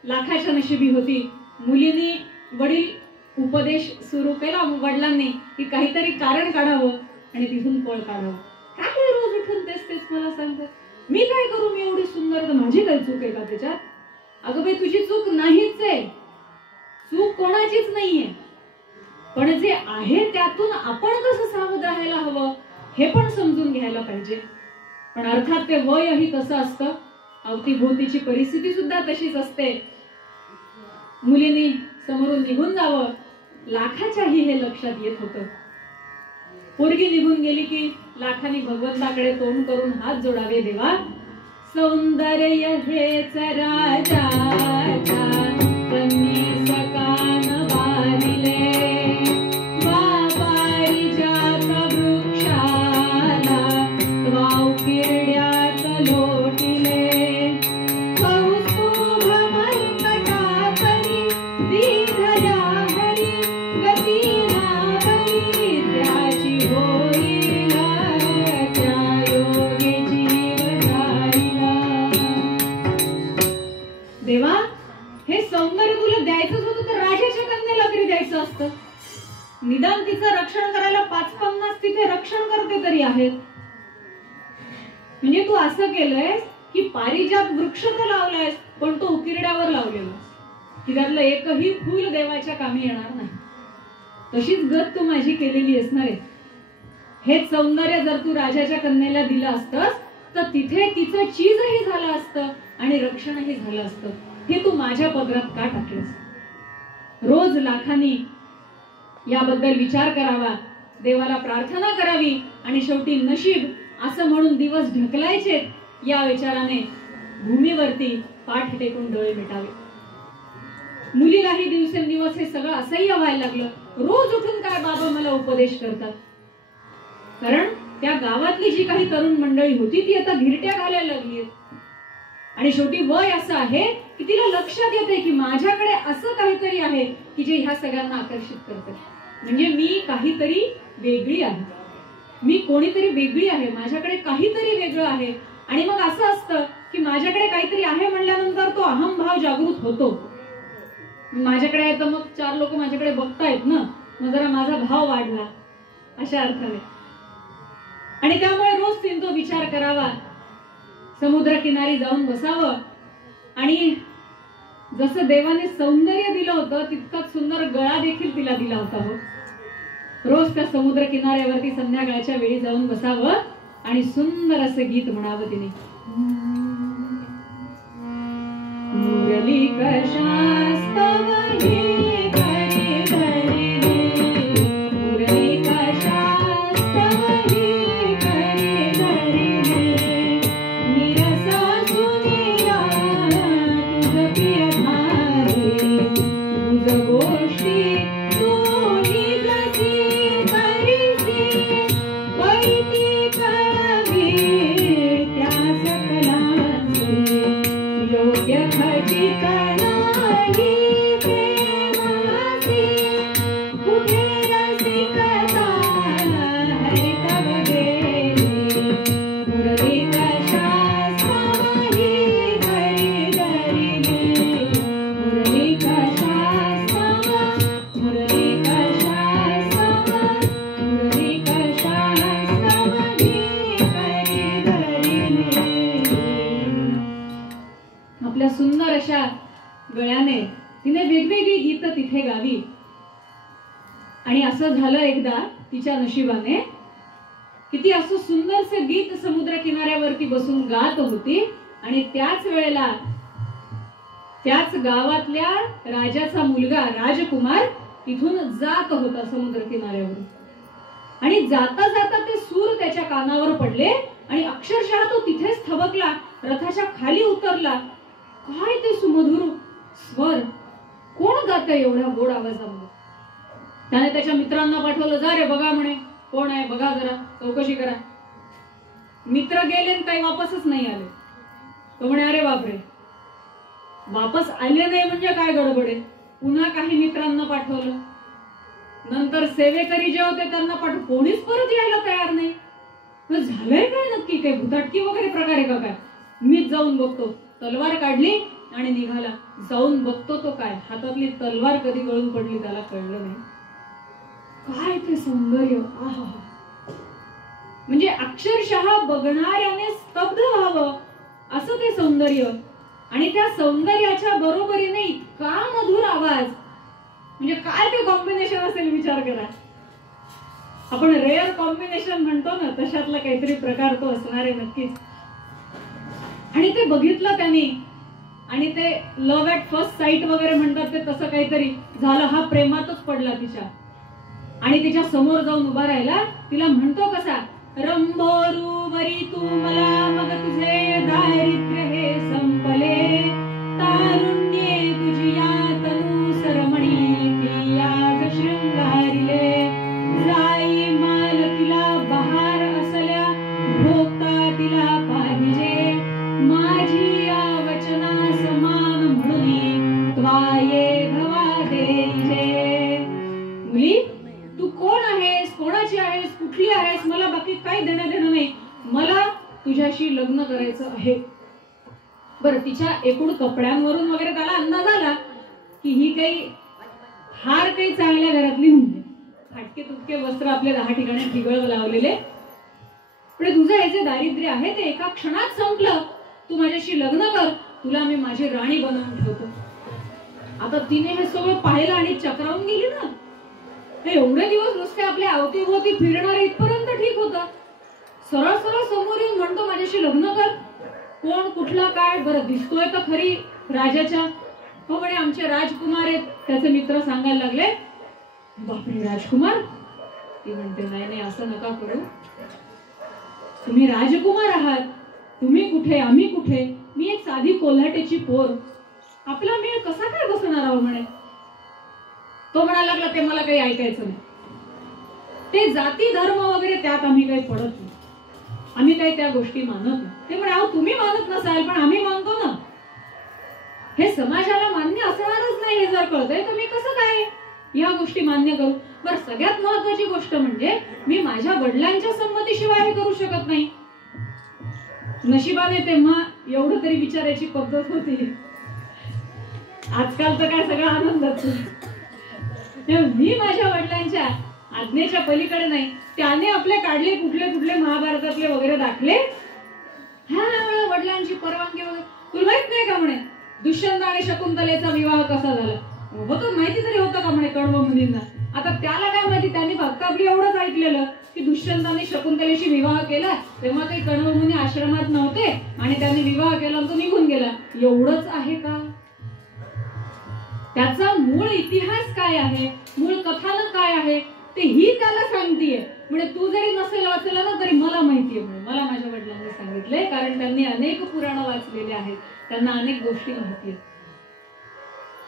लाखाच्या नशिबी होती. मुलीने वडील उपदेश सुरू केला वडिलांनी की काहीतरी कारण काढावं आणि तिथून पळ काढावं. काय रोज उठून तेच तेच मला सांगतात, मी काय करू, मी एवढी सुंदर, तर माझी काही चूक आहे का त्याच्यात? अगं बाई तुझी चूक नाहीच आहे, चूक कोणाचीच नाहीये. पण जे आहे त्यातून आपण कसं सावध राहायला हवं हे पण समजून घ्यायला पाहिजे. पण अर्थात ते वयही तसं असतं, अवतीभोवतीची परिस्थिती सुद्धा तशीच असते. मुलींनी समोरून निघून जावं, लाखाच्याही हे लक्षात येत होतं. पोरगी निघून गेली की लाखाने भगवंताकडे तोंड करून हात जोडावे, देवा सौंदर्य हेच राजाचा कन्ये सकान वारिले, बापारिजात वृक्षाला वाव किरड्यात लोटिले, कौस्तुभ मर्कटातरी दीर्घया हरी गती नावरी, त्याची होईल त्या योगी जीव जाईला. तिचं रक्षण करायला 5-50 तिथे रक्षण करते तरी आहेत. म्हणजे तू असं केलंयस की पारिजात वृक्ष तर लावलायस पण तो उकिरड्यावर लावलेला की त्यातलं एकही फूल देवाच्या कामी येणार नाही. तशीच गत तू माझी केलेली असणार आहे. हे सौंदर्य जर तू राजाच्या कन्येला दिलं असतंस तर तिथे तिचं चीजही झालं असतं आणि रक्षणही झालं असतं. हे तू माझ्या पदरात का टाकलंस? रोज लाखांनी याबद्दल विचार करावा, देवाला प्रार्थना करावी आणि शेवटी नशीब असं म्हणून दिवस ढकलायचे या विचाराने भूमीवरती पाठ टेकून डोळे मिटावे. मुलीलाही दिवसेंदिवस हे सगळं असह्य व्हायला लागलं. रोज उठून काय बाबा मला उपदेश करतात. कारण त्या गावातली जी काही तरुण मंडळी होती ती आता धिरट्या घालायला लागली आणि शेवटी वय असं आहे की तिला लक्षात येते की माझ्याकडे असं काहीतरी आहे की जे ह्या सगळ्यांना आकर्षित करते. म्हणजे मी काहीतरी वेगळी आहे, मी कोणीतरी वेगळी आहे, माझ्याकडे काहीतरी वेगळं आहे. आणि मग असं असतं की माझ्याकडे काहीतरी आहे म्हणल्यानंतर तो अहमभाव जागृत होतो. माझ्याकडे आहे तर मग 4 लोक माझ्याकडे बघतायत ना, मग जरा माझा भाव वाढला अशा अर्थाने. आणि त्यामुळे रोज तिने तो विचार करावा, समुद्र किनारी जाऊन बसावं आणि जसं देवाने सौंदर्य दिलं होतं तितकाच सुंदर गळा देखील तिला दिला होता. रोज त्या समुद्र किनाऱ्यावरती संध्याकाळच्या वेळी जाऊन बसावं आणि सुंदर असं गीत म्हणावं तिने. मुरली कशास्तव ही करी धरिली, मुरली कशास्तव ही करी धरिली, निरसा सुनीला तुझ प्रियधारी, तुझ गोष्टी तूही जशी करीसी, पैती कळवी त्या सकलांची, योग्य खजिकणाही प्रेमासी, कुठे रसिकता हरित वगैरे, मुरली कशास्तव ही करी धरिली, मुरली कशास्तव, मुरली कशास्तव, मुरली कशास्तव ही करी धरिली. आपल्या सुंदर अशा गळ्याने तिने वेगवेगळी गीत तिथे गावी. आणि असं झालं एकदा तिच्या नशिबाने की ती असं सुंदरसं गीत समुद्र किनाऱ्यावरती बसून गात होती आणि त्याच वेळेला त्याच गावातल्या राजाचा मुलगा राजकुमार इथून जात होता समुद्र किनाऱ्यावरून. आणि जाता जाता ते सूर त्याच्या कानावर पडले आणि अक्षरशः तो तिथेच थबकला, रथाच्या खाली उतरला. काय ते सुमधुर स्वर, कोण गातं एवढ्या गोड आवाजामध्ये? त्याने त्याच्या मित्रांना पाठवलं, जा रे बघा म्हणे कोण आहे, बघा जरा चौकशी करा. मित्र गेले आणि काही वापसच नाही आले. तो म्हणे अरे बापरे, वापस आले नाही म्हणजे काय गडबडे. पुन्हा काही मित्रांना पाठवलं, नंतर सेवेकरी जे होते त्यांना पाठवलं, कोणीच परत यायला तयार नाही. झालंय काय नक्की, काही भुताटकी वगैरे प्रकार आहे का काय? मीच जाऊन बघतो. तलवार काढली आणि निघाला. जाऊन बघतो तो काय, हातातली तलवार कधी गळून पडली त्याला कळलं नाही. काय ते सौंदर्य, आहा, म्हणजे अक्षरशः बघणाऱ्याने स्तब्ध व्हावं असं ते सौंदर्य. आणि त्या सौंदर्याच्या बरोबरीने इतका मधुर आवाज, म्हणजे काय ते कॉम्बिनेशन असेल विचार करा. आपण रेअर कॉम्बिनेशन म्हणतो ना, तशातला काहीतरी प्रकार तो असणार आहे नक्कीच. आणि ते बघितलं त्यांनी आणि ते लव्ह ॲट फर्स्ट साईट वगैरे म्हणतात ते तसं काहीतरी झालं. हा प्रेमातच पडला तिच्या आणि तिच्या समोर जाऊन उभा राहिला. तिला म्हणतो कसा, रंभोरुवरी तू मला मग तुझे दारिद्र्य हे संपले, तारुण्ये तुझी या तनु सरमणी ती आज शृंगारिले, जाई माल तिला बहार असल्या भोगता तिला पाहिजे, माझी या वचना समान म्हणून त्वाये धवा देजे. मुली, तू कोण आहेस, कोणाची आहेस, कुठली आहेस, मला बाकी काही देणं देणं नाही, मला तुझ्याशी लग्न करायचं आहे. बरं, तिच्या एकूण कपड्यांवरून वगैरे त्याला अंदाज आला की ही काही फार काही चांगल्या घरातली नाही. फाटके तुटके वस्त्र आपले 10 ठिकाणी ठिगळ लावलेले, पण तुझं हे जे दारिद्र्य आहे ते एका क्षणात संपलं. तू माझ्याशी लग्न कर, तुला मी माझी राणी बनवून ठेवतो. आता तिने हे सगळं पाहिलं आणि चक्रावून गेली ना. हे एवढे दिवस नुसते आपल्या अवतीभोवती फिरणारे इथपर्यंत ठीक होतं. सरळ सरळ समोर येऊन म्हणतो माझ्याशी लग्न कर. कोण कुठला काय बरं दिसतोय तर खरी राजाच्या. हो म्हणे आमचे राजकुमार आहेत. त्याचे मित्र सांगायला लागले बापरे राजकुमार. ती म्हणते नाही नाही असं नका करू, तुम्ही राजकुमार आहात. तुम्ही कुठे आम्ही कुठे. मी एक साधी कोल्हाट्याची पोर, आपला मेळ कसा काय बसणार आहो म्हणे. तो म्हणायला लागला ते मला काही ऐकायचं नाही. ते जाती धर्म वगैरे त्यात आम्ही काही पडत नाही, आम्ही काही त्या गोष्टी मानत नाही. ते म्हणे अहो तुम्ही मानत नसाल पण आम्ही मानतो ना. हे समाजाला मान्य असणारच नाही. हे जर कळतंय तर मी कसं काय या गोष्टी मान्य करू. बरं सगळ्यात महत्वाची गोष्ट म्हणजे मी माझ्या वडिलांच्या संमतीशिवाय हे करू शकत नाही. नशिबाने तेव्हा एवढं तरी विचारायची पद्धत होती. आजकाल तर काय सगळं आनंदच. मी माझ्या वडिलांच्या आज्ञेच्या पलीकडे नाही. त्याने आपले काढले कुठले कुठले महाभारतातले वगैरे दाखले. हा वडिलांची परवानगी वगैरे. तुला माहित नाही का म्हणे दुष्यंत आणि शकुंतलेचा विवाह कसा झाला. होतं माहिती तरी होतं का म्हणे कण्व मुनींना. आता त्याला काय माहिती, त्यांनी फक्त आपली एवढंच ऐकलेलं की दुष्यंताने शकुंतलेशी विवाह केला. तेव्हा काही कण्व मुनी आश्रमात नव्हते आणि त्यांनी विवाह केला आणि तो निघून गेला. एवढंच आहे का. त्याचा मूळ इतिहास काय आहे, मूळ कथानक काय आहे ते ही त्याला सांगतीये. म्हणजे तू जरी नसेल वाचलं ना तरी मला माहितीये. म्हणजे मला माझ्या वडिलांनी सांगितलंय, कारण त्यांनी अनेक पुराणं वाचलेले आहेत, त्यांना अनेक गोष्टी माहिती आहेत.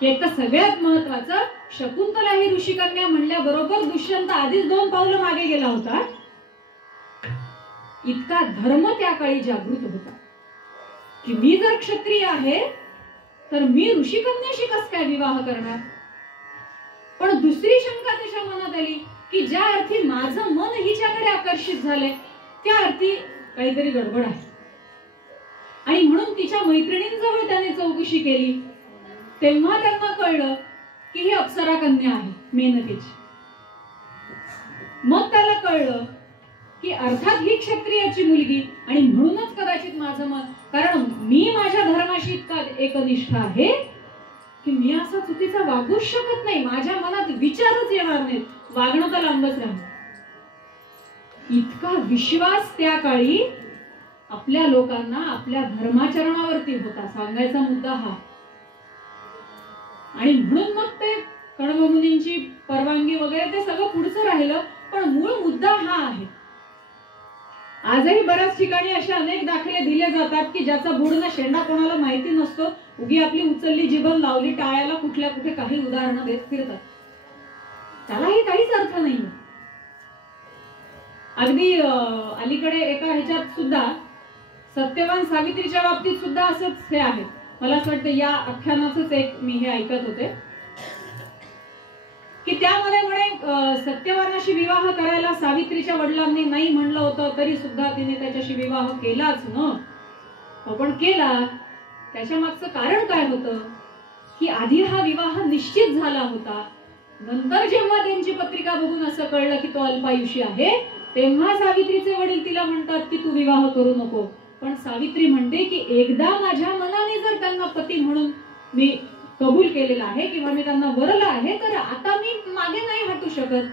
एक तर सगळ्यात महत्वाचं, शकुंतला ही ऋषिकन्या म्हणल्याबरोबर दुष्यंत आधीच 2 पावलं मागे गेला होता. इतका धर्म त्या काळी जागृत होता की मी जर क्षत्रिय आहे तर मी ऋषिकन्याशी कस काय विवाह करणार. पण दुसरी शंका त्याच्या मनात आली की ज्या अर्थी माझं मन हिच्याकडे आकर्षित झालंय त्या अर्थी काहीतरी गडबड आहे. आणि म्हणून तिच्या मैत्रिणींजवळ त्याने चौकशी केली. तेव्हा त्यांना कळलं की ही अप्सरा कन्या आहे मेनकेची. मग त्याला कळलं की अर्थात ही क्षत्रियाची मुलगी आणि म्हणूनच कदाचित माझं मन, कारण मी माझ्या धर्माशी इतका एकनिष्ठ आहे की मी असा चुकीचा वागूच शकत नाही. माझ्या मनात विचारच येणार नाहीत, वागणं तर लांबच राहणार. इतका विश्वास त्या काळी आपल्या लोकांना आपल्या धर्माचरणावरती होता. सांगायचा मुद्दा हा. आणि म्हणून मग ते कण्व मुनींची परवानगी वगैरे ते सगळं पुढचं राहिलं. पण मूळ मुद्दा हा आहे. आजही बऱ्याच ठिकाणी असे अनेक दाखले दिले जातात की ज्याचा बुडणं शेंडा कोणाला माहिती नसतो. उगी आपली उचलली जीवन लावली टाळ्याला कुठल्या कुठे काही उदाहरणं देत फिरतात. त्यालाही काहीच अर्थ नाही. अगदी अलीकडे एका ह्याच्यात सुद्धा सत्यवान सावित्रीच्या बाबतीत सुद्धा असंच हे आहे. मला असं वाटतं या आख्यानाचंच एक मी हे ऐकत होते की त्यामध्ये म्हणे सत्यवानाशी विवाह करायला सावित्रीच्या वडिलांनी नाही म्हणलं होतं तरी सुद्धा तिने त्याच्याशी विवाह केलाच न. पण केला. त्याच्या मागचं कारण काय होतं की आधी हा विवाह निश्चित झाला होता. नंतर जेव्हा त्यांची पत्रिका बघून असं कळलं की तो अल्पायुषी आहे तेव्हा सावित्रीचे वडील तिला म्हणतात की तू विवाह करू नको. पण सावित्री म्हणते की एकदा माझ्या मनाने जर त्यांना पती म्हणून मी कबूल केलेला आहे किंवा मी त्यांना वरला आहे तर आता मी मागे नाही हटू शकत.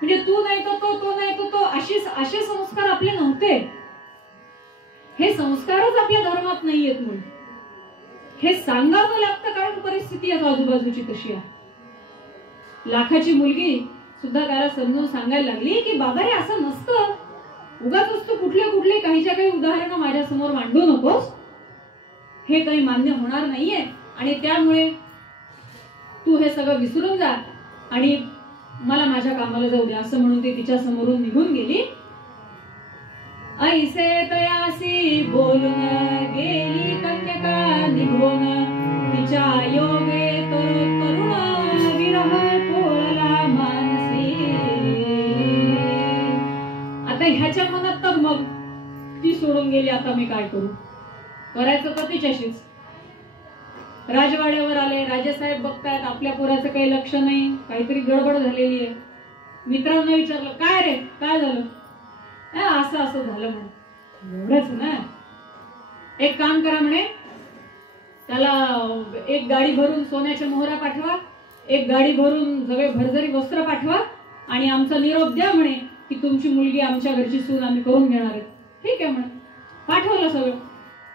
म्हणजे तू नाही तो तो, तो नाही तो तो, असे संस्कार आपले नव्हते. हे संस्कारच आपल्या धर्मात नाहीयेत म्हणून हे सांगावं लागतं, कारण परिस्थिती आजूबाजूची तशी आहे. लाखाची मुलगी सुद्धा त्याला समजून सांगायला लागली की बाबा रे असं नसतं. उगाच तू कुठले काहीच्या काही उदाहरणं माझ्या समोर मांडू नकोस. हे काही मान्य होणार नाहीये आणि त्यामुळे तू हे सगळं विसरून जा आणि मला माझ्या कामाला जाऊ दे असं म्हणून ती तिच्या समोरून निघून गेली. ऐसे तयासी बोलून गेली कन्यका निघून तिच्या योगे तरुण विरह कोळला मानसी. आता ह्याच्या मनात तर मग ती सोडून गेली. आता मी काय करू. करायचं तर तिच्याशीच. राजवाड्यावर आले. राजेसाहेब बघतायत आपल्या पोराचं काही लक्ष नाही, काहीतरी गडबड झालेली आहे. मित्रांना विचारलं, काय रे काय झालं? असं असं झालं म्हणे. एवढंच ना, एक काम करा म्हणे, त्याला एक गाडी भरून सोन्याच्या मोहरा पाठवा, एक गाडी भरून सगळे भरजरी वस्त्र पाठवा आणि आमचा निरोप द्या म्हणे की तुमची मुलगी आमच्या घरची सून आम्ही करून घेणार आहे. ठीक आहे म्हणे. पाठवलं सगळं.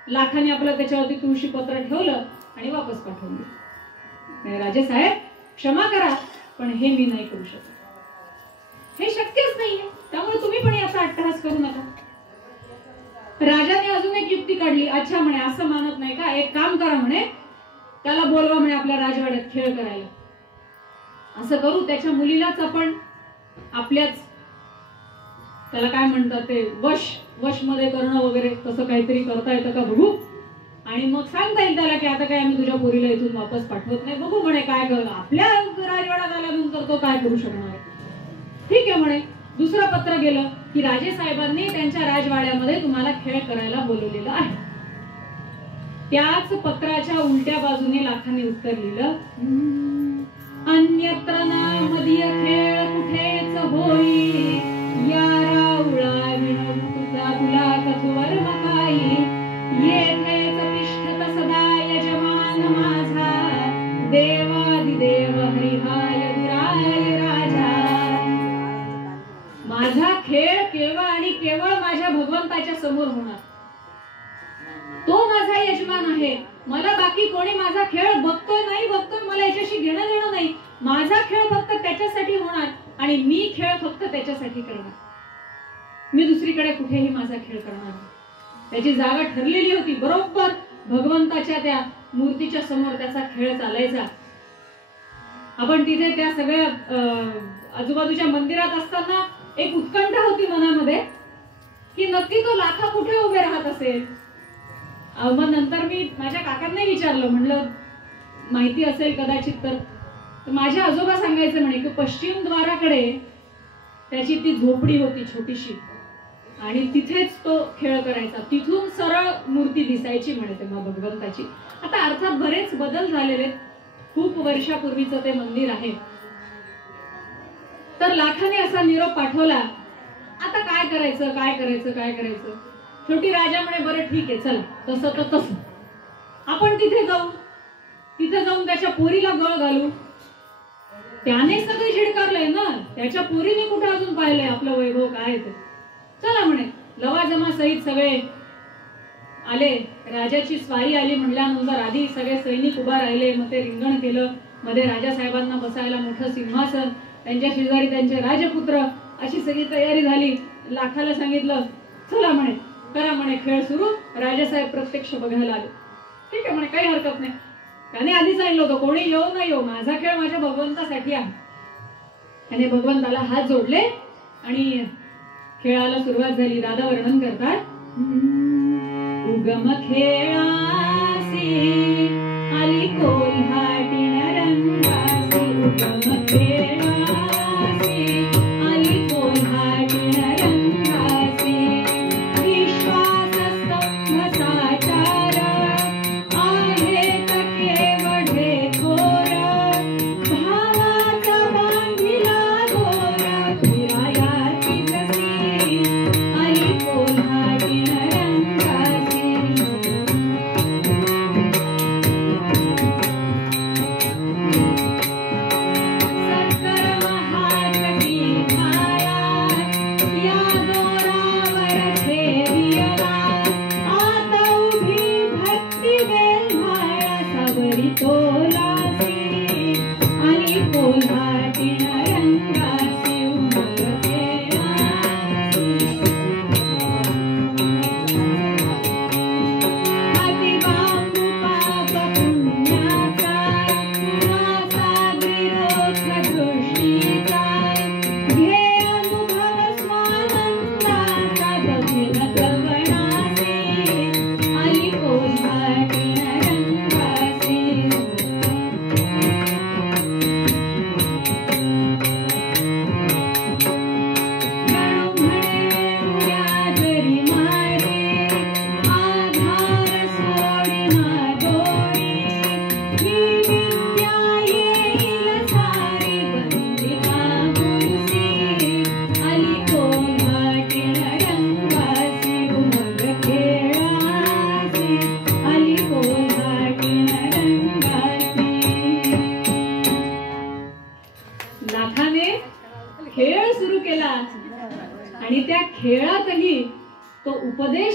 लाखाने आपलं त्याच्यावरती तुळशी पत्र ठेवलं आणि वापस पाठवून दिलं. राजे साहेब क्षमा करा, पण हे मी नाही करू शकत, हे शक्यच नाहीये, त्यामुळे तुम्ही पण याचा अट्टहास करू नका. राजाने अजून एक युक्ती काढली. अच्छा म्हणे, असं मानत नाही का, एक काम करा म्हणे, त्याला बोलवा म्हणे आपल्या राजवाड्यात खेळ करायला. असं करू, त्याच्या मुलीलाच आपण आपल्याच त्याला काय म्हणतात ते वश मध्ये करणं वगैरे तसं काहीतरी करता येतं का बघू, आणि मग सांगता येईल त्याला की आता काय आम्ही तुझ्या पोरीला इथून वापस पाठवत नाही, बघू म्हणे काय कर, आपल्या राजवाड्यात आल्यानंतर तो काय करू शकणार आहे. ठीक आहे म्हणे. दुसरं पत्र गेलं की राजे साहेबांनी त्यांच्या राजवाड्यामध्ये तुम्हाला खेळ करायला बोलवलेलं आहे. त्याच पत्राच्या उलट्या बाजूने लाखांनी उत्तर लिहिलं, अन्यत्र नामदीय खेळ कुठेच होई, या राऊळा विण तुला कथवर मकाई, येथेच तिष्ठत सदा यजमान माझा, देवादिदेव हरिहाय दुराय राजा. माझा खेळ केवळ आणि केवळ माझ्या भगवंताच्या समोर होणार, तो माझा यजमान आहे. मला बाकी कोणी माझा खेळ बघतोय नाही बघतोय मला याच्याशी घेणं देणं नाही. माझा खेळ फक्त त्याच्यासाठी होणार आणि मी खेळ फक्त त्याच्यासाठी करणार. मी दुसरीकडे कुठेही माझा खेळ करणार नाही. त्याची जागा ठरलेली होती, बरोबर भगवंताच्या त्या मूर्तीच्या समोर त्याचा खेळ चालायचा. आपण तिथे त्या सगळ्या आजूबाजूच्या मंदिरात असताना एक उत्कंठा होती मनामध्ये की नक्की तो लाखा कुठे उभे राहत असेल. मग नंतर मी माझ्या काकांना विचारलं, म्हणलं माहिती असेल कदाचित तर माझ्या आजोबा सांगायचे म्हणे की पश्चिम द्वाराकडे त्याची ती झोपडी होती छोटीशी आणि तिथेच तो खेळ करायचा. तिथून सरळ मूर्ती दिसायची म्हणे तेव्हा भगवंताची. आता अर्थात बरेच बदल झालेले, खूप वर्षापूर्वीचं ते मंदिर आहे. तर लाखाने असा निरोप पाठवला. आता काय करायचं काय करायचं काय करायचं. शेवटी राजा म्हणे बरं ठीक आहे चला, तसं तर तसं आपण तिथे जाऊ, तिथे जाऊन त्याच्या पोरीला गळ घालू. त्याने सगळे झिडकारलंय ना, त्याच्या पोरीने कुठे अजून पाहिलंय आपलं वैभव काय ते. चला म्हणे. लवाजमा सहित सगळे आले. राजाची स्वारी आली म्हणल्यानंतर आधी सगळे सैनिक उभा राहिले, मग ते रिंगण केलं. मध्ये राजा साहेबांना बसायला मोठं सिंहासन, त्यांच्या शेजारी त्यांचे राजपुत्र, अशी सगळी तयारी झाली. लाखाला सांगितलं चला म्हणे करा म्हणे खेळ सुरू. राजासाहेब प्रत्यक्ष बघायला आले. ठीक आहे म्हणे, काही हरकत नाही. त्याने आधी सांगितलं होतं कोणी येऊ न येऊ, माझा खेळ माझ्या भगवंतासाठी आहे. त्याने भगवंताला हात जोडले आणि खेळाला सुरुवात झाली. दादा वर्णन करतात, उगम खेळासी आली कोल्हाटी रंगासी, उगम खेळासी आली कोल्हाटी रंगासी, विश्वास स्तंभ साचार आहे केवढे थोर, भावाचा बांधिला दोर, फिरायाची जशी आली कोल्हाटी रंगासी. सरकार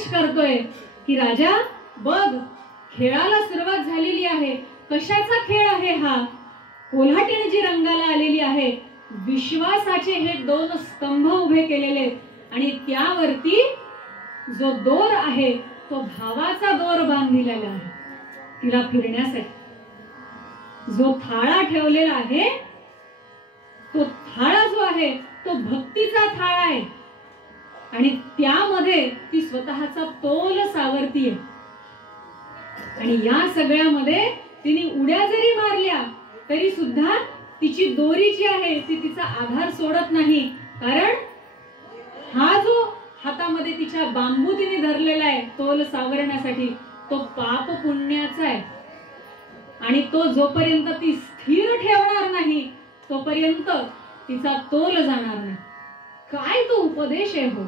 करतोय की राजा बघ, खेळाला सुरुवात झालेली आहे. कशाचा खेळ आहे हा? कोल्हाटीण जी रंगाला आलेली आहे, विश्वासाचे हे 2 स्तंभ उभे केलेले आणि त्यावरती जो दोर आहे तो भावाचा दोर बांधलेला आहे तिला फिरण्यासाठी. जो थाळा ठेवलेला आहे तो थाळा जो आहे तो भक्तीचा थाळा आहे आणि त्यामध्ये ती स्वतःचा तोल सावरतीये. आणि या सगळ्यामध्ये तिने उड्या जरी मारल्या तरी सुद्धा तिची दोरी जी आहे ती तिचा आधार सोडत नाही. कारण हा जो हातामध्ये तिच्या बांबू तिने धरलेला आहे तोल सावरण्यासाठी, तो पाप पुण्याचा आहे आणि तो जोपर्यंत ती स्थिर ठेवणार नाही तोपर्यंत तिचा तोल जाणार नाही. काय तो उपदेश आहे हो!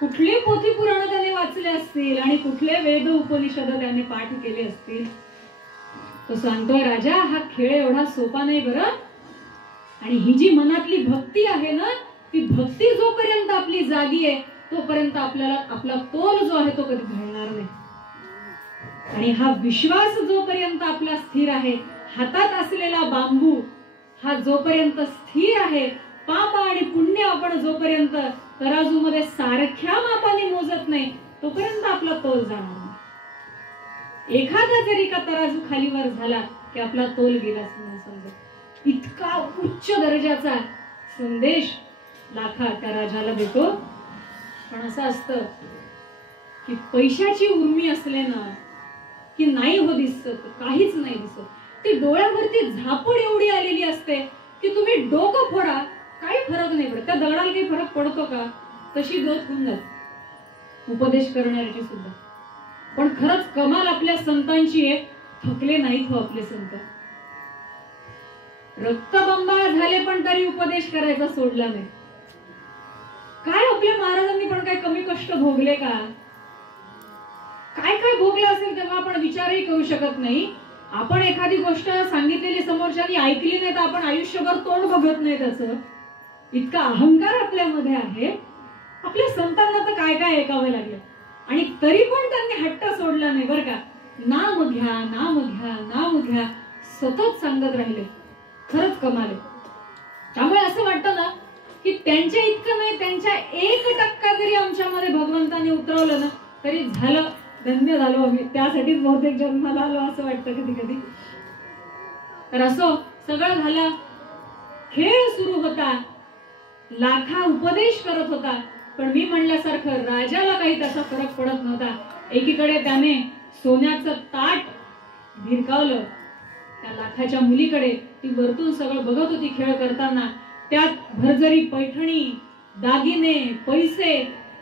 कुठले पोथी पुराण त्याने वाचले असतील आणि कुठले वेद उपनिषद त्याने पाठ केले असतील. तो सांगतोय राजा, हा खेळ एवढा सोपा नाही बरं. आणि ही जी मनातली भक्ती आहे ना, ती भक्ती जोपर्यंत आपली जागी आहे तोपर्यंत आपल्याला आपला तोल जो आहे तो कधी घालणार नाही. आणि हा विश्वास जोपर्यंत आपला स्थिर आहे, हातात असलेला बांबू हा जोपर्यंत स्थिर आहे, पाप आणि पुण्य आपण जोपर्यंत तराजूमध्ये सारख्या मापाने मोजत नाही तोपर्यंत आपला तोल जाणार नाही. एखादा जरी का तराजू खालीवर झाला की आपला तोल गेला समजा. इतका उच्च दर्जाचा संदेश लाखा त्या राजाला देतो. पण असं असतं की पैशाची उर्मी असले ना की नाही हो दिसत, काहीच नाही दिसत. ती डोळ्यावरती झापड एवढी आलेली असते की तुम्ही डोकं फोडा, काही फरक नाही पडत. त्या दगडाला काही फरक पडतो का? तशी ग्रोथ होऊन जाते उपदेश करणाऱ्याची सुद्धा. पण खरंच कमाल आपल्या संतांची आहे, थकले नाहीत हो आपले संत. रक्तबंबाळ झाले पण तरी उपदेश करायचा सोडला नाही. काय आपल्या महाराजांनी पण काय कमी कष्ट भोगले का? काय काय भोगलं असेल तेव्हा आपण विचारही करू शकत नाही. आपण एखादी गोष्ट सांगितलेली समोरच्यानी ऐकली नाही तर आपण आयुष्यभर तोंड बघत नाही त्याचं. इतका अहंकार आपल्यामध्ये आहे. आपल्या संतांना तर काय काय ऐकावं लागलं आणि तरी पण त्यांनी हट्ट सोडला नाही बरं का. नाम घ्या, नाम घ्या, नाम घ्या सतत सांगत राहिले. खरंच कमाल आहे. त्यामुळे असं वाटतं ना की त्यांच्या इतकं नाही, त्यांच्या 1% जरी आमच्यामध्ये भगवंताने उतरवलं ना तरी झालं, धन्य झालो आम्ही. त्यासाठीच बहुतेक जन्माला आलो असं वाटतं कधी कधी. तर असो सगळं झालं. खेळ सुरू होता, लाखा उपदेश करत होता. पण मी म्हणल्यासारखं राजाला काही त्याचा फरक पडत नव्हता. एकीकडे त्याने सोन्याचं ताट भिरकावलं त्या लाखाच्या मुलीकडे. ती वरतून सगळं बघत होती खेळ करताना. त्यात भरजरी पैठणी, दागिने, पैसे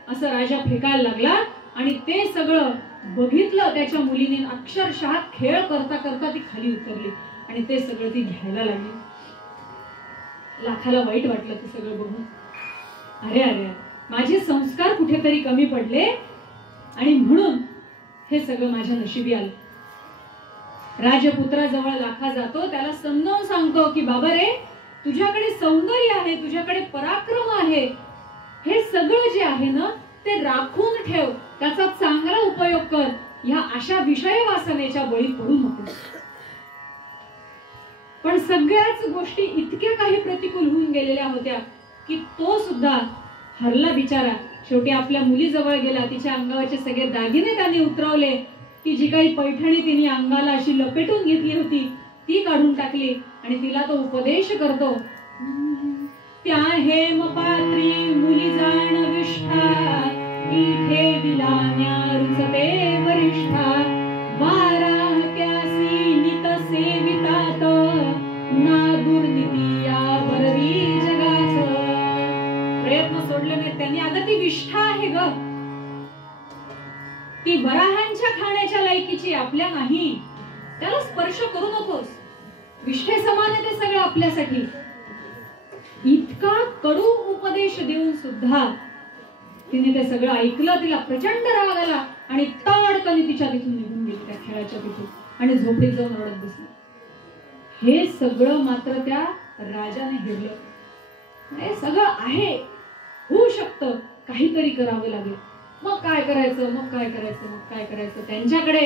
असं राजा फेकायला लागला आणि ते सगळं बघितलं त्याच्या मुलीने. अक्षरशः खेळ करता करता ती खाली उतरली आणि ते सगळं ती घ्यायला लागली. लाखाला वाईट वाटलं ते सगळं बघून. अरे अरे, माझे संस्कार कुठेतरी कमी पडले आणि म्हणून हे सगळं माझ्या नशिबी आलं. राजपुत्राजवळ लाखा जातो, त्याला समजावून सांगतो की बाबा रे, तुझ्याकडे सौंदर्य आहे, तुझ्याकडे पराक्रम आहे, हे सगळं जे आहे ना ते राखून ठेव, त्याचा चांगला उपयोग कर. ह्या अशा विषय वासनेच्या बळी पडू नको. पण सगळ्याच गोष्टी इतक्या काही प्रतिकूल होऊन गेलेल्या होत्या की तो सुद्धा हरला बिचारा. शेवटी आपल्या मुलीजवळ गेला, तिच्या अंगावरचे सगळे दागिने त्याने उतरवले. ती जी काही पैठणी तिने अंगाला अशी लपेटून घेतली होती ती काढून टाकली आणि तिला तो उपदेश करतो. त्या हेम पात्री मुली जाण विष्ठा, इथे विलान्या रुचते वरिष्ठा, वारा त्यासी नित सेवितात, ना दुर्नीती या वरवी जगात. प्रयत्न सोडले नाही त्यांनी. अगं ती विष्ठा आहे ग, ती वराहांच्या खाण्याच्या लायकीची, आपल्या नाही. त्याला स्पर्श करू नकोस. विष्ठे समान आहे ते सगळं आपल्यासाठी. इतका कडू उपदेश देऊन सुद्धा तिने ते सगळं ऐकलं. तिला प्रचंड राग आला आणि ताडकन तिच्या तिथून निघून गेली त्या खेळाच्या तिथून आणि झोपडीत जाऊन रडत बसली. हे सगळं मात्र त्या राजाने हेरलं. हे सगळं आहे, होऊ शकतं, काहीतरी करावं लागेल. मग काय करायचं, मग काय करायचं, मग काय करायचं. त्यांच्याकडे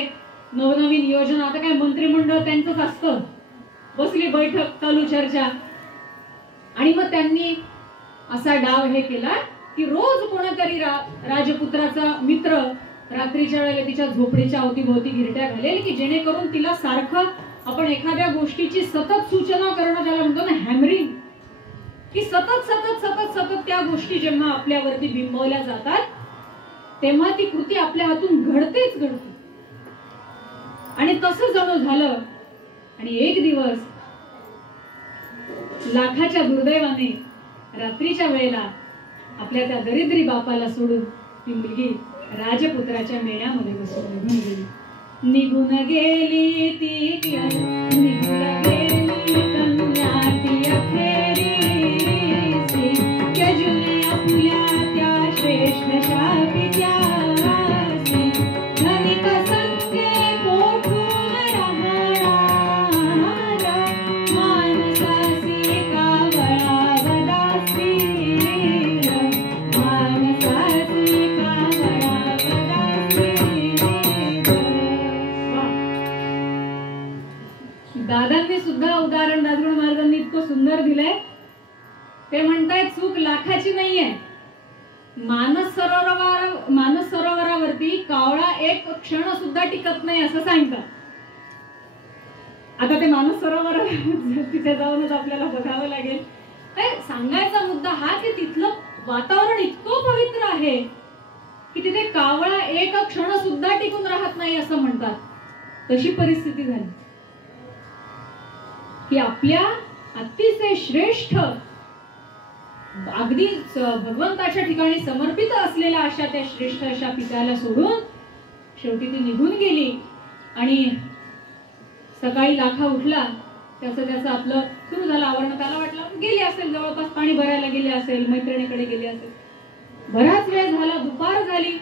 नवनवीन योजना. आता काय मंत्रिमंडळ त्यांचंच असतं, बसली बैठक, चालू चर्चा. आणि मग त्यांनी असा डाव हे केला की रोज कोणतरी राजपुत्राचा मित्र रात्रीच्या वेळेला तिच्या झोपडीच्या अवतीभोवती घिरट्या घालेल की जेणेकरून तिला सारखं आपण एखाद्या गोष्टीची सतत सूचना करणं, त्याला म्हणतो ना हॅमरिंग, की सतत सतत सतत सतत त्या गोष्टी जेव्हा आपल्यावरती बिंबवल्या जातात तेव्हा ती कृती आपल्या हातून घडतेच घडते. आणि तसं जणू झालं. आणि एक दिवस लाखाच्या दुर्दैवाने रात्रीच्या वेळेला आपल्या त्या दरिद्री बापाला सोडून ती मुलगी राजपुत्राच्या मेळ्यामध्ये बसून निघून गेली. निघून गेली ती निघून गेली कन्या ती अखेरीसी, त्यजून आपुल्या त्या श्रेष्ठ शापित्यासी, धनिक संगे कोठून राहणार, मानसासी कावळावदासी, मानसासी कावळावदासी. दादांनी सुद्धा उदाहरण दादगुण महाराजांनी इतकं सुंदर दिलंय. ते म्हणतायत चूक लाखाची नाहीये. मानस सरोवरावरती कावळा एक क्षण सुद्धा टिकत नाही असं सांगतात. आता ते मानस सरोवर तिथे जाऊनच आपल्याला बघावं लागेल. सांगायचा मुद्दा हा की तिथलं वातावरण इतकं पवित्र आहे की तिथे कावळा एक क्षण सुद्धा टिकून राहत नाही असं म्हणतात. तशी परिस्थिती झाली की आपल्या अतिशय श्रेष्ठ अगदी भगवंताच्या ठिकाणी समर्पित असलेल्या अशा त्या श्रेष्ठ अशा पित्याला सोडून शेवटी ती निघून गेली. आणि सकाळी लाखा उठला, त्याचं आपलं सुरू झालं आवरण. त्याला वाटलं गेली असेल, जवळपास पाणी भरायला गेली असेल, मैत्रिणीकडे गेली असेल. बराच वेळ झाला, दुपार झाली,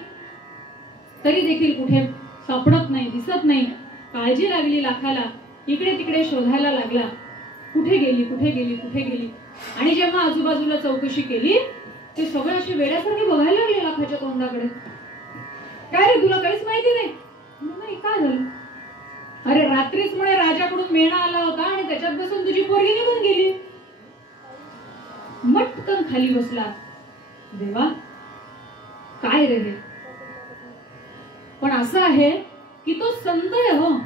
तरी देखील कुठे सापडत नाही, दिसत नाही. काळजी लागली लाखाला, इकडे तिकडे शोधायला लागला. कुठे गेली, कुठे गेली, कुठे गेली. आणि जेव्हा आजूबाजूला चौकशी केली ते सगळे असे वेड्यासारखे बघायला लागले लाखाच्या तोंडाकडे. काय रे, तुला काहीच माहिती नाही? नाही, काय झालं? अरे रात्रीच म्हणे राजाकडून मेणा आला होता आणि त्याच्यात बसून तुझी पोरगी निघून गेली. मटकन खाली बसला. देवा, काय रे हे? पण असं आहे की तो संत आहे हो,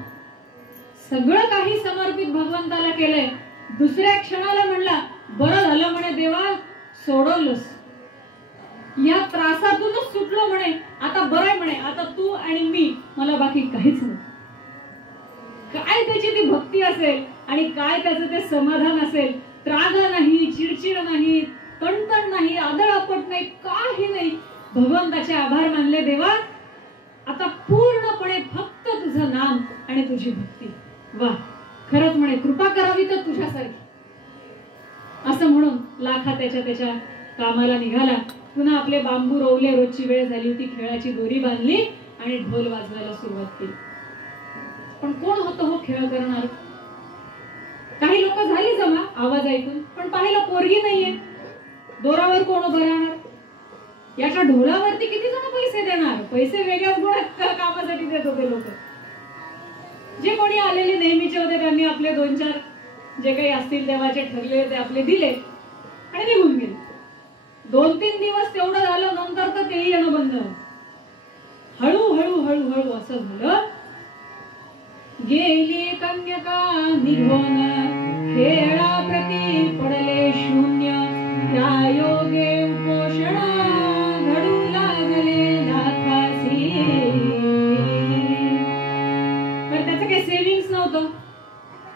सगळं काही समर्पित भगवंताला केलंय. दुसऱ्या क्षणाला म्हणला, बरं झालं म्हणे देवा, सोडवलंस, या त्रासातूनच सुटलो म्हणे, आता बरं म्हणे, आता तू आणि मी, मला बाकी काहीच नाही. काय त्याची ती भक्ती असेल आणि काय त्याचं ते समाधान असेल. त्रागा नाही, चिडचिड नाही, तणतण नाही, आदळापट नाही, काही नाही. भगवंताचे आभार मानले, देवा आता पूर्णपणे फक्त तुझं नाम आणि तुझी भक्ती. वा, खरंच म्हणे कृपा करावी तर तुझ्यासारखी. असं म्हणून लाखा त्याच्या कामाला निघाला. पुन्हा आपले बांबू रोवले, रोजची वेळ झाली होती, खेळाची दोरी बांधली आणि ढोल वाजवायला सुरुवात केली. पण कोण होतं हो खेळ करणार? काही लोक झाली जमा आवाज ऐकून, पण पाहिलं पोरगी नाहीये. दोरावर कोण उभं राहणार? याच्या ढोलावरती किती जण पैसे देणार? पैसे वेगळ्याच गोळ्या कामासाठी देत होते लोक. जे कोणी आलेले नेहमीचे होते त्यांनी आपले 2-4 जे काही असतील देवाचे ठरले ते आपले दिले आणि निघून गेले. 2-3 दिवस तेवढं झालं, नंतर तर तेही येणं बंद झालं. हळूहळू हळूहळू असं झालं, गेली कन्यका निघून, खेळा प्रती पडले शून्य, त्या योगे उपोषणा घडू लागले लाखासी. तर त्याचं काही सेव्हिंग्स नव्हतं,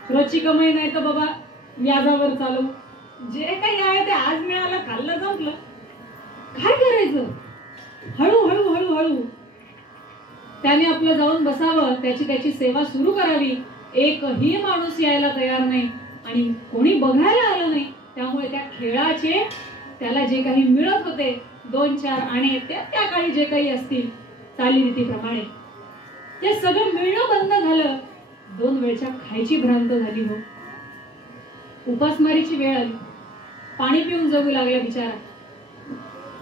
रोजची कमाई नाही तर बाबा व्याजावर चालू, जे काही आहे ते आज मिळालं, खाल्लं, जमलं, काय करायचं. हळूहळू हळूहळू त्याने आपलं जाऊन बसावं, त्याची सेवा सुरू करावी. एकही माणूस यायला तयार नाही आणि कोणी बघायला आलं नाही. त्यामुळे त्या खेळाचे त्याला जे काही मिळत होते 2-4 आणे, त्या काळी जे काही असतील चालीरीतीप्रमाणे, ते सगळं मिळणं बंद झालं. 2 वेळच्या खायची भ्रांत झाली हो. उपासमारीची वेळ आली, पाणी पिऊन जगू लागला बिचारा.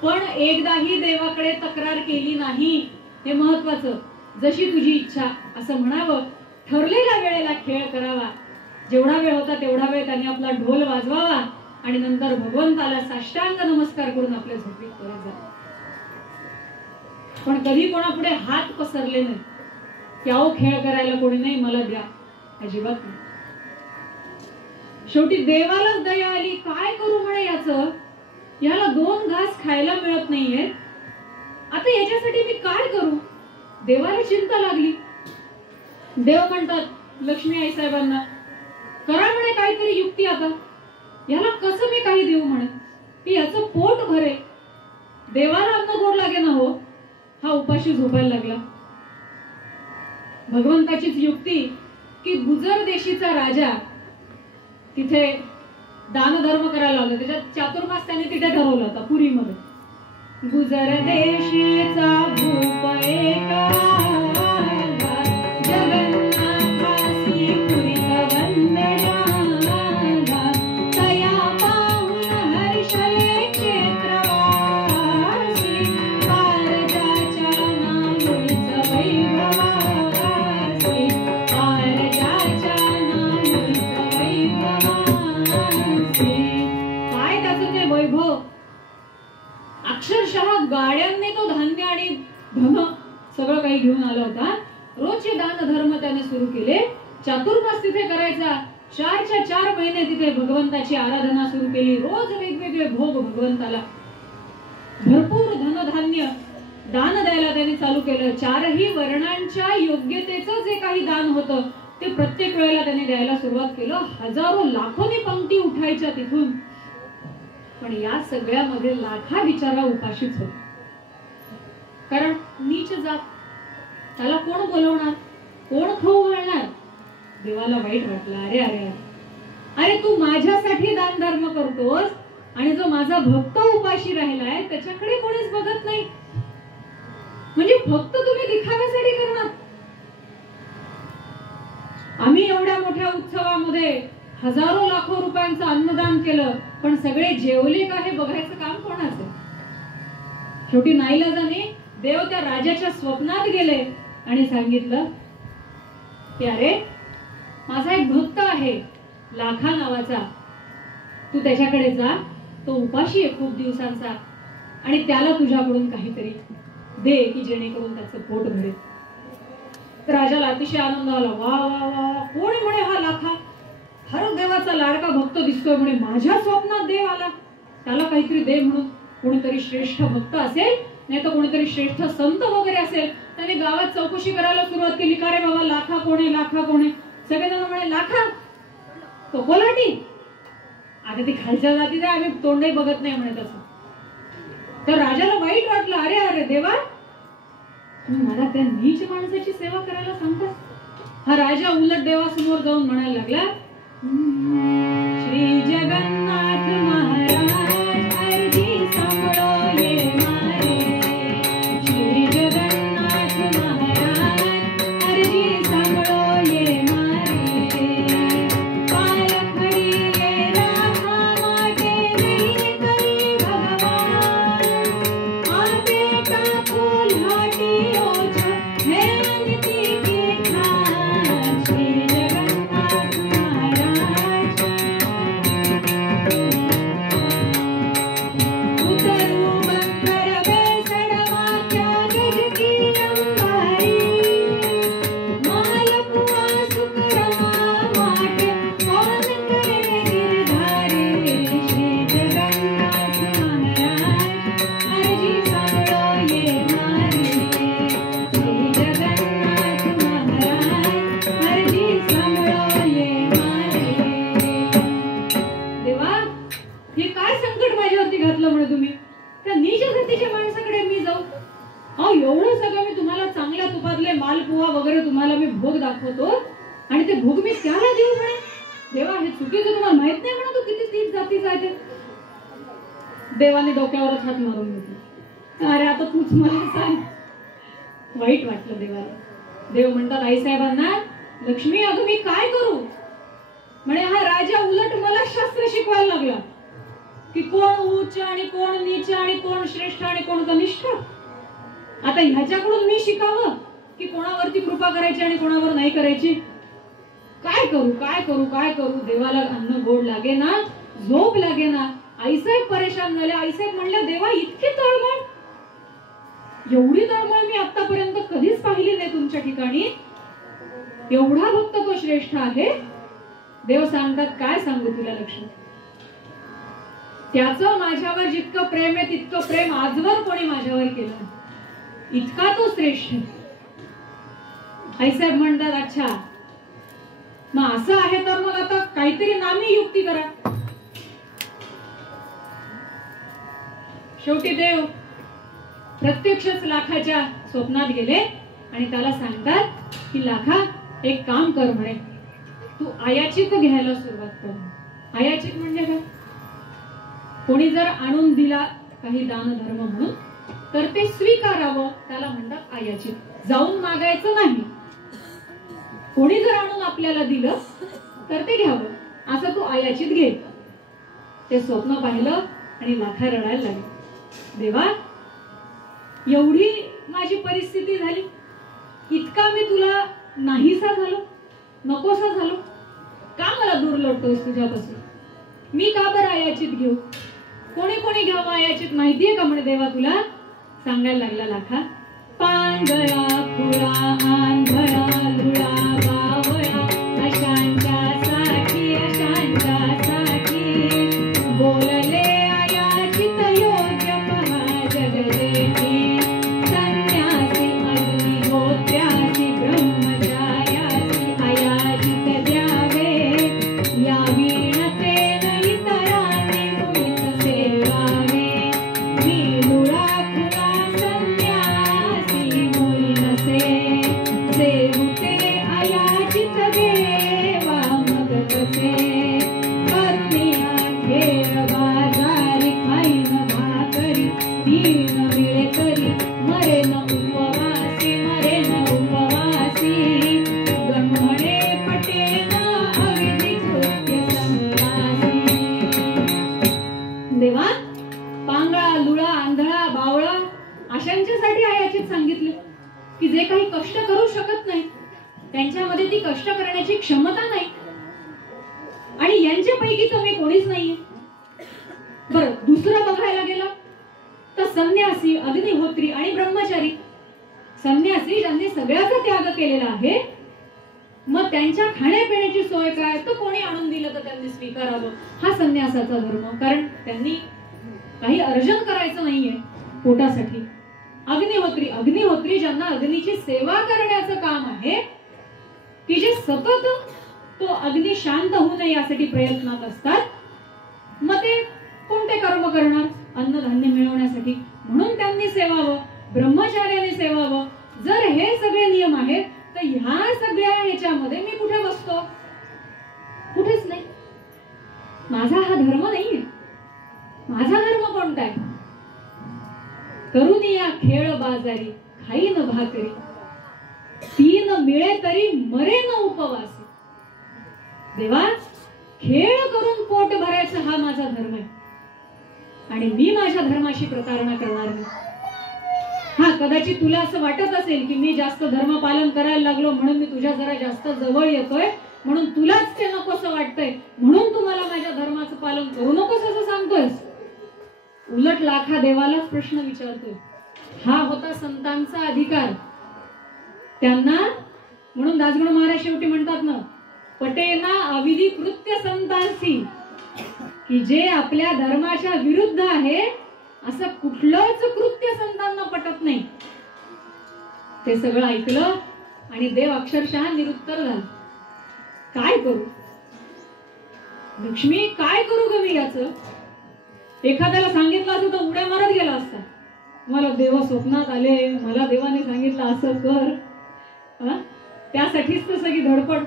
पण एकदाही देवाकडे तक्रार केली नाही, हे महत्वाचं. जशी तुझी इच्छा असं म्हणावं, ठरलेल्या वेळेला खेळ करावा. जेवढा वेळ होता तेवढा वेळ त्यांनी आपला ढोल वाजवावा आणि नंतर भगवंताला साष्टांग नमस्कार करून आपल्या झोपीत परत जा. पण कधी कोणापुढे हात पसरले नाही की अहो खेळ करायला कोणी नाही, मला द्या, अजिबात नाही. शेवटी देवालाच दया आली. काय करू म्हणे, याला 2 घास खायला मिळत नाहीये, आता याच्यासाठी मी काय करू. देवाला चिंता लागली. देव म्हणतात लक्ष्मी आई साहेबांना, करा म्हणे काहीतरी युक्ती. आता याला कसं मी काही देऊ म्हणे की याचं पोट भरे. देवाला अन्न गोड लागे ना हो, हा उपाशी झोपायला लागला. भगवंताचीच युक्ती की गुजर देशीचा राजा तिथे दानधर्म करायला लागला. त्याच्यात चातुर्मास त्याने तिथे ठरवला होता पुरीमध्ये. गुजर देशीचा भूप एका जगन्नाथासी पुरीत वंदना, तया पाहून हर्षले क्षेत्रवासी, पारजाच्या नामुळीच वैभवासी, पारजाच्या नामुळीच वैभवासी. काय त्याचं ते वैभव, अक्षरशः गाड्यांनी तो धान्य आणि धन सगळं काही घेऊन आला होता. रोजचे दान धर्म त्याने सुरू केले. चातुर्मास तिथे करायचा. 4 महिने तिथे भगवंताची आराधना सुरू केली. रोज वेगवेगळे भोग भगवंताला, भरपूर धनधान्य दान द्यायला त्याने चालू केलं. 4ही वर्णांच्या योग्यतेचं जे काही दान होतं ते प्रत्येक वेळेला त्याने द्यायला सुरुवात केलं. हजारो लाखोनी पंक्ती उठायच्या तिथून. पण या सगळ्यामध्ये लाखा बिचारा उपाशीच होता. कारण नीच जात, त्याला कोण बोलवणार, कोण खाऊ घालणार. देवाला वाईट वाटलं. अरे अरे अरे, तू माझ्यासाठी दान धर्म करतोस आणि जो माझा भक्त उपाशी राहिलाय त्याच्याकडे कोणीच बघत नाही. म्हणजे फक्त तुम्ही दिखाव्यासाठी करणार. आम्ही एवढ्या मोठ्या उत्सवामध्ये हजारो लाखो रुपयांचं अन्नदान केलं, पण सगळे जेवले का हे बघायचं काम कोणाचं. शेवटी नाईलाजाने देव त्या राजाच्या स्वप्नात गेले आणि सांगितलं की अरे माझा एक भक्त आहे लाखा नावाचा, तू त्याच्याकडे जा, तो उपाशी आहे खूप दिवसांचा, आणि त्याला तुझ्याकडून काहीतरी दे की जेणेकरून त्याचं पोट भरेल. तर राजाला अतिशय आनंद आला. वा वा वा, कोण म्हणे हा लाखा, हर देवाचा लाडका भक्त दिसतोय म्हणे, माझ्या स्वप्नात देव आला, त्याला काहीतरी दे म्हणून. कोणीतरी श्रेष्ठ भक्त असेल, नाही तर कोणीतरी श्रेष्ठ संत वगैरे असेल. त्याने गावात चौकशी करायला सुरुवात केली. का रे बाबा लाखा कोणे, लाखा कोणे. सगळेजण म्हणे लाखा तो कोल्हाटी. आता ती खालच्या जातीचा आम्ही तोंडही बघत नाही म्हणे तसं. तर राजाला वाईट वाटलं. अरे अरे देवा, तुम्ही मला त्या नीच माणसाची सेवा करायला सांगता. हा राजा उलट देवासमोर जाऊन म्हणायला लागला, श्री जगन्नाथ महाराज अर्जी सांभळो ये मारे. श्री जगन्नाथ महाराज अर्जी सांभळो ये मारे. पाल खडीले राधा माटे नहीं करी भगवान. आपे टाको लाटी ओझ है अनिति की खान. श्री जगन्नाथ महाराज उतरू बंकर बेसड वाच्या गजकी अंबारी. मालपुआ सुकरमा माटे कौन करे गिरधारी. श्री जगन्नाथ महाराज अर्जी सांभळो ये मारे. श्री जगन्नाथ महाराज अर्जी सांभळो ये मारे. देवा, हे काय संकट माझ्यावरती घातलं म्हणे तुम्ही. त्या नीच जातीच्या माणसाकडे मी जाऊ. अहो एवढं सगळं मी तुम्हाला चांगल्या तुपातले मालपुवा वगैरे तुम्हाला मी भोग दाखवतो आणि ते भोग मी त्याला देऊ म्हणे. देवा, हे चुकीचं तुम्हाला माहित नाही म्हणा तू किती नीच जातीचा आहे ते. देवाने डोक्यावरच हात मारून घेतला. अरे आता तूच मला सांग. वाईट वाटलं देवाला. देव म्हणतात आईसाहेबांना, लक्ष्मी अगं मी काय करू म्हणे. हा राजा उलट मला शास्त्र शिकवायला लागला. की कोण उच्च आणि कोण नीच आणि कोण श्रेष्ठ आणि कोण कनिष्ठ. आता ह्याच्याकडून मी शिकावं की कोणावरती कृपा करायची आणि कोणावर नाही करायची. काय करू काय करू काय करू. देवाला अन्न गोड लागे ना, झोप लागे ना. आईसाहेब परेशान झाले. आईसाहेब म्हणले देवा इतकी तळमळ, एवढी तळमळ मी आतापर्यंत कधीच पाहिली नाही तुमच्या ठिकाणी. एवढा भक्त तो श्रेष्ठ आहे. देव सांगतात काय सांगू तुला लक्ष्मी, त्याचं माझ्यावर जितकं प्रेम आहे तितकं प्रेम आजवर कोणी माझ्यावर केलं, इतका तो श्रेष्ठ. आईसाहेब म्हणतात अच्छा मग असं आहे तर मग आता काहीतरी नामी युक्ती करा. शेवटी देव प्रत्यक्षच लाखाच्या स्वप्नात गेले आणि त्याला सांगतात की लाखा एक काम कर म्हणे, तू आयाचित घ्यायला सुरुवात कर. आयाचित म्हणजे काय, कोणी जर आणून दिला काही दान धर्म म्हणून तर ते स्वीकारावं, त्याला म्हणतात आयाचित. जाऊन मागायचं नाही. कोणी जर आणून आपल्याला दिलं तर ते घ्यावं, असं तू आयाचित घे. ते स्वप्न पाहिलं आणि लाखा रडायला लागले. देवा एवढी माझी परिस्थिती झाली, इतका मी तुला नाहीसा झालो, नकोसा झालो, का मला दूर लोटतोयस तुझ्यापासून. मी का बरं आयाचित घेऊ. कोणी कोणी घ्यावं आयाचित माहितीये का म्हणे देवा तुला. सांगायला लागला लाखा. पांगळा खुळा आंधळा लुळा बावळा अशांच्यासाठी अशांच्यासाठी बोलले आयाचित योग्य पहा जगदेवी. संन्यासी अग्निहोत्र्यासी ब्रह्मचार्यासी आयाचित द्यावे. या वीणतेन इतरांनी मुळीत सेवावे. मी लुळा खुळा संन्यासी मुळी नसे. सेवते आयाचित देवा मग कसे. पत्निया घेर बाजारी खाईन भाकरी. दीन मिळे तरी मरे न उपवासी मरे न उपवासी. ब्रह्मणे पटे न अविधी कृत्य संन्यासी. देवा पांगळा लुळा आंधळा बावळा अशांच्यासाठी आयाचित सांगितले की जे काही कष्ट करू शकत नाही, त्यांच्यामध्ये ती कष्ट करण्याची क्षमता नाही, आणि यांच्यापैकी तर मी कोणीच नाहीये. बरं दुसरं बघायला गेलं तर संन्यासी अग्निहोत्री आणि ब्रह्मचारी. संन्यासी ज्यांनी सगळ्याचा त्याग केलेला आहे, मग त्यांच्या खाण्यापिण्याची सोय काय, तर कोणी आणून दिलं तर त्यांनी स्वीकारावं, हा संन्यासाचा धर्म. कारण त्यांनी काही अर्जन करायचं नाहीये पोटासाठी. अग्निहोत्री अग्निहोत्री ज्यांना अग्नीची सेवा करण्याचं काम आहे, की जे सतत तो अग्नी शांत होऊ नये यासाठी प्रयत्नात असतात, मग ते कोणते कर्म करणार अन्नधान्य मिळवण्यासाठी, म्हणून त्यांनी सेवावं, ब्रह्मचार्याने सेवावं. जर हे सगळे नियम आहेत तर ह्या सगळ्या ह्याच्यामध्ये मी कुठे बसतो, कुठेच नाही. माझा हा धर्म नाहीये. माझा धर्म कोणता आहे, करुनिया खेळ बाजारी खाईन भाकरी. तीन मिळे तरी मरे न उपवासी. देवा खेळ करून पोट भरायचं हा माझा धर्म आहे, आणि मी माझ्या धर्माशी प्रतारणा करणार नाही. हा कदाचित तुला असं वाटत असेल की मी जास्त धर्म पालन करायला लागलो म्हणून मी तुझ्या जरा जास्त जवळ येतोय, म्हणून तुलाच ते नकोसं वाटतंय, म्हणून तुम्हाला माझ्या धर्माचं पालन करू नकोस असं सांगतोयस. उलट लाखा देवालाच प्रश्न विचारतोय. हा होता संतांचा अधिकार त्यांना. म्हणून दासगणू महाराज शेवटी म्हणतात ना, पटेना अविधी कृत्य संतांसी, की जे आपल्या धर्माच्या विरुद्ध आहे असं कुठलंच कृत्य संतांना पटत नाही. ते सगळं ऐकलं आणि देव अक्षरशः निरुत्तर झाला. काय करू लक्ष्मी, काय करू ग मी याचं. एखाद्याला सांगितलं असं तर उड्या मारत गेला असता. मला देव स्वप्नात आले, मला देवाने सांगितलं असं कर, त्यासाठीच तर सगळी धडपड.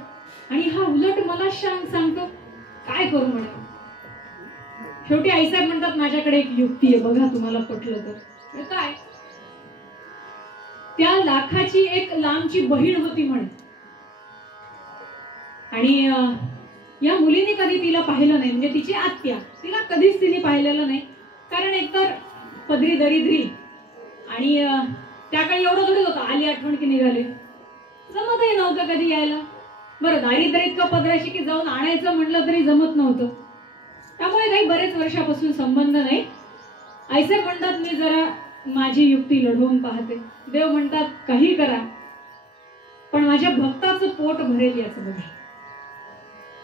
आणि हा उलट मला सांगतो काय करू म्हणे. शेवटी आईसाहेब म्हणतात माझ्याकडे एक युक्ती आहे, बघा तुम्हाला पटलं तर. काय, त्या लाखाची एक लांबची बहीण होती म्हणे, आणि या मुलीने कधी तिला पाहिलं नाही, म्हणजे तिची आत्या तिला कधीच तिने पाहिलेलं नाही. कारण एकतर पदरी दरिद्री आणि त्याकडे एवढं थोडी होतं आली आठवण की निघाले, जमतही नव्हतं कधी यायला. बरं दारिद्र्य इतकं पदराशी की जाऊन आणायचं म्हटलं तरी जमत नव्हतं. त्यामुळे काही बरेच वर्षापासून संबंध नाही. ऐसे म्हणतात मी जरा माझी युक्ती लढवून पाहते. देव म्हणतात काही करा पण माझ्या भक्ताचं पोट भरेल याचं बघा.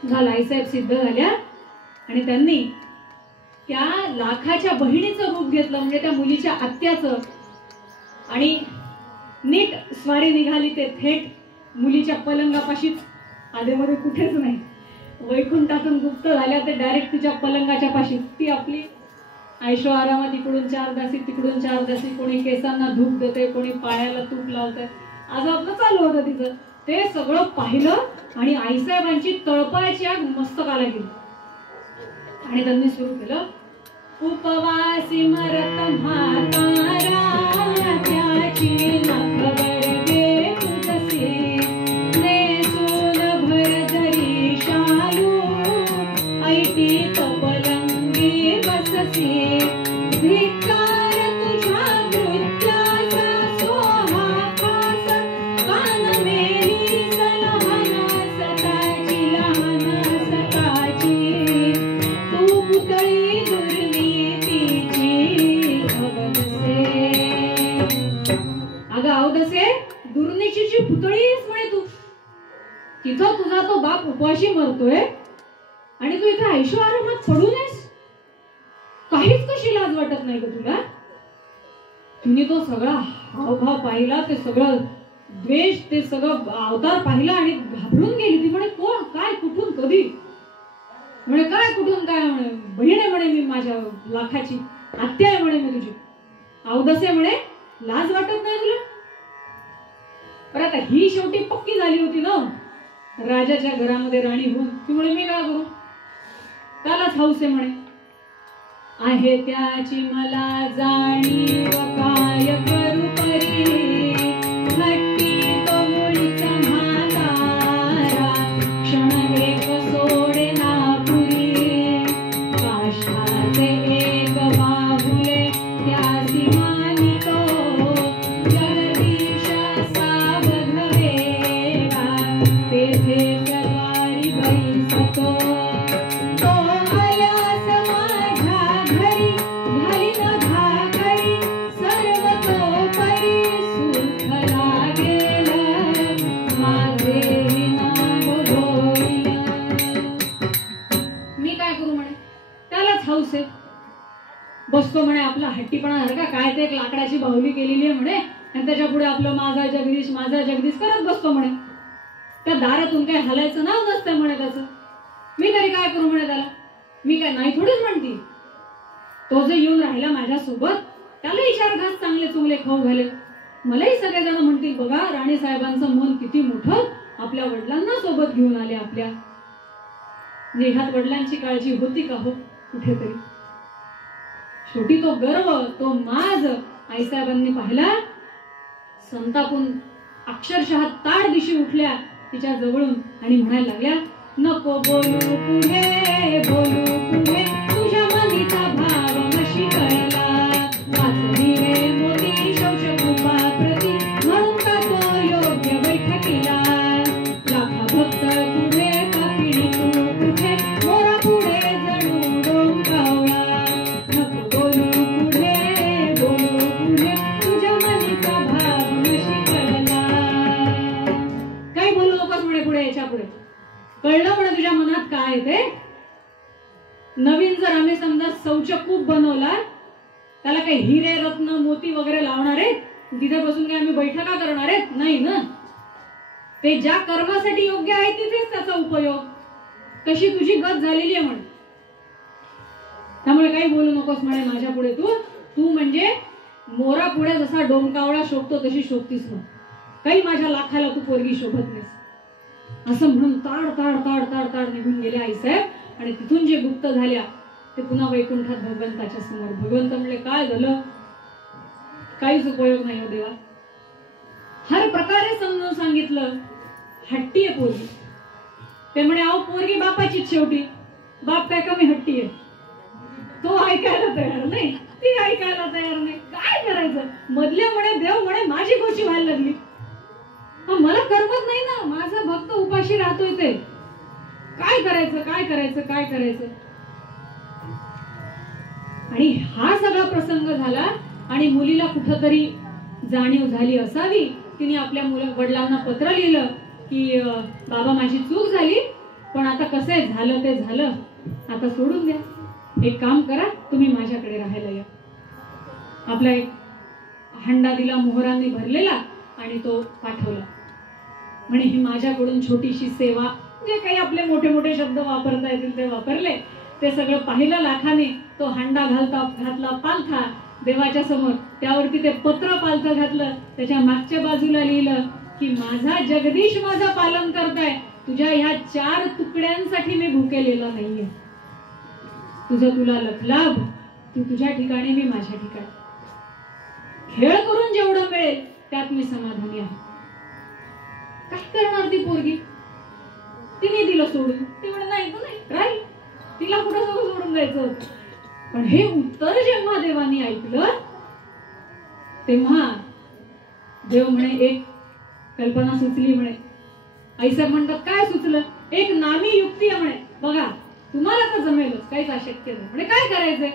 झालं आईसाहेब सिद्ध झाल्या आणि त्यांनी त्या लाखाच्या बहिणीचं रूप घेतलं, म्हणजे त्या मुलीच्या आत्याचं. आणि नीट स्वारी निघाली ते थेट मुलीच्या पलंगापाशीच, आधेमध्ये कुठेच नाही. वैकुंठातून गुप्त झाल्या ते डायरेक्ट तिच्या पलंगाच्या पाशी. ती आपली ऐशो आरामात इकडून 4 दासी तिकडून 4 दासी, कोणी केसांना धूप देते, कोणी पायाला तूप लावतंय, आज आपलं चालू होतं तिचं. ते सगळं पाहिलं आणि आईसाहेबांची तळपायाची आग मस्तकाला गेली आणि त्यांनी सुरू केलं, उपवासी मरत म्हातारा त्याची नखबर दे तुझसे, नेसून भर जरी शालू ऐटी पलंगी बससे, धिक्कार तुझ्या नृत्याचा सोहास, कान मेली लहान सताची लहान सताची, तू पुतळी दुर्नीतीची अवदसे. अगं अवदसे, दुर्नीतीची पुतळीच म्हणे तू. तिथं तुझा तो बाप उपवाशी मरतोय आणि तू इथे ऐशो आरामात पडून आहेस. काहीच कशी लाज वाटत नाही ग तुला? तिने तो सगळा हावभाव पाहिला, ते सगळं द्वेष, ते सगळं अवतार पाहिला आणि घाबरून गेली. ती म्हणे कोण, काय, कुठून, कधी? म्हणे काय कुठून काय? म्हणे बहीण आहे म्हणे मी माझ्या लाखाची, आत्या आहे म्हणे मी तुझी. अवदसे म्हणे लाज वाटत नाही तुला? पण आता ही शेवटी पक्की झाली होती ना राजाच्या घरामध्ये राणी होऊन. ती म्हणे मी काय करू, त्यालाच हौस आहे म्हणे. आहे त्याची मला जाणीव काय करू परी, हट्टी तो मुळीचा म्हातारा क्षण एक सोडे ना पुरी, काष्ठाचे एक बाहुले त्यासी मानितो, जगदीश सावधवेगा तेथे जवारी बैसतो, तो आयास माझ्या घरी घालीन घागरी, सर्व तो परी सुख लागेल माझे नाम होईल. मी काय करू म्हणे, त्यालाच हौस आहे. बसतो म्हणे आपला हट्टीपणा सारखा, काय ते एक लाकडाची बाहुली केलेली आहे म्हणे आणि त्याच्या पुढे आपलं माझा जगदीश करत बसतो म्हणे. त्या दारातून काय हलायचं नाव नसतं म्हणे त्याचं. मी तरी काय करू म्हणे त्याला, मी काय नाही थोडीच म्हणती. तो जो येऊन राहिला माझ्यासोबत त्यालाही 4 घास चांगले चुंगले खाऊ घाले. मलाही सगळेजण म्हणतील बघा राणी साहेबांचं मन किती मोठं, आपल्या वडिलांना सोबत घेऊन आले. आपल्या म्हणजे ह्यात वडिलांची काळजी होती का हो कुठेतरी? शेवटी तो गर्व, तो माज आईसाहेबांनी पाहिला. संतापून अक्षरशः ताड दिशी उठल्या तिच्या जवळून आणि म्हणायला लागल्या, नको बोलू पुढे तुझ्या मनीचा भाव मशी कळला, वाचली रे मोती शौशकृपा प्रती, म्हणून का तो योग्य बैठकीला, लाखा भक्त पुढे कापिणी तू कुठे, मोरा पुढे जणू डोंकावळा, नको बोलू पुढे तुझ्या मनीचा भाव मशी कळला. काय बोलू नकोस म्हणे पुढे, याच्या पुढे कळलं म्हणे तुझ्या मनात काय ते. नवीन जर आम्ही समजा शौचकूप बनवला, त्याला काही हिरे रत्न मोती वगैरे लावणार आहे, तिथे बसून काय आम्ही बैठका करणार आहेत? नाही ना. ते ज्या कर्मासाठी योग्य आहे तिथेच त्याचा उपयोग. तशी तुझी गत झालेली आहे म्हणे. त्यामुळे काही बोलू नकोस म्हणे माझ्या पुढे. तू म्हणजे मोरा पुढे जसा डोमकावळा शोभतो तशी शोभतीस मग. काही माझ्या लाखाला तू पोरगी शोभत नाहीस. असं म्हणून ताड ताड ताड ताड ताड निघून गेले आईसाहेब आणि तिथून जे गुप्त झाल्या ते पुन्हा वैकुंठात भगवंताच्या समोर. भगवंत म्हणले काय झालं? काहीच उपयोग नाही हो देवा. हर प्रकारे समजून सांगितलं. हट्टी आहे पोरगी, ते म्हणे अहो पोरगी बापाचीच शेवटी, बाप काय कमी हट्टी आहे, तो ऐकायला तयार नाही, ती ऐकायला तयार नाही, काय करायचं. मधल्या म्हणे देव म्हणे माझी गोष्टी व्हायला लागली, मला करमत नाही ना, माझा भक्त उपाशी राहतोय, ते काय करायचं काय करायचं काय करायचं. आणि हा सगळा प्रसंग झाला आणि मुलीला कुठंतरी जाणीव झाली असावी. तिने आपल्या वडिलांना पत्र लिहिलं की बाबा माझी चूक झाली, पण आता कसं आहे, झालं ते झालं, आता सोडून द्या, एक काम करा तुम्ही माझ्याकडे राहायला या. आपला एक हंडा दिला मोहरांनी भरलेला आणि तो पाठवला. म्हणे ही माझ्याकडून छोटीशी सेवा, जे काही आपले मोठे मोठे शब्द वापरता येतील ते वापरले. ते सगळं पाहिलं लाखाने. तो हंडा घातला पालथा देवाच्या समोर, त्यावरती ते पत्र पालथं घातलं, त्याच्या मागच्या बाजूला लिहिलं की माझा जगदीश माझा पालन करताय, तुझ्या ह्या 4 तुकड्यांसाठी मी भुकेलेला नाहीये, तुझं तुला लखलाभ, तू तुझ्या ठिकाणी मी माझ्या ठिकाणी, खेळ करून जेवढं मिळेल त्यात मी समाधानी आहे. काय करणार ती पोरगी, तिने दिलं सोडून, ती म्हणे नाही राहील, तिला कुठं सगळं सोडून जायचं. पण हे उत्तर जेव्हा देवानी ऐकलं तेव्हा देव म्हणे एक कल्पना सुचली. म्हणे आईसाहेब म्हणतात काय सुचलं, एक नामी युक्ती आहे म्हणे, बघा तुम्हाला तर जमेलच, काहीच अशक्य नाही. म्हणे काय करायचंय.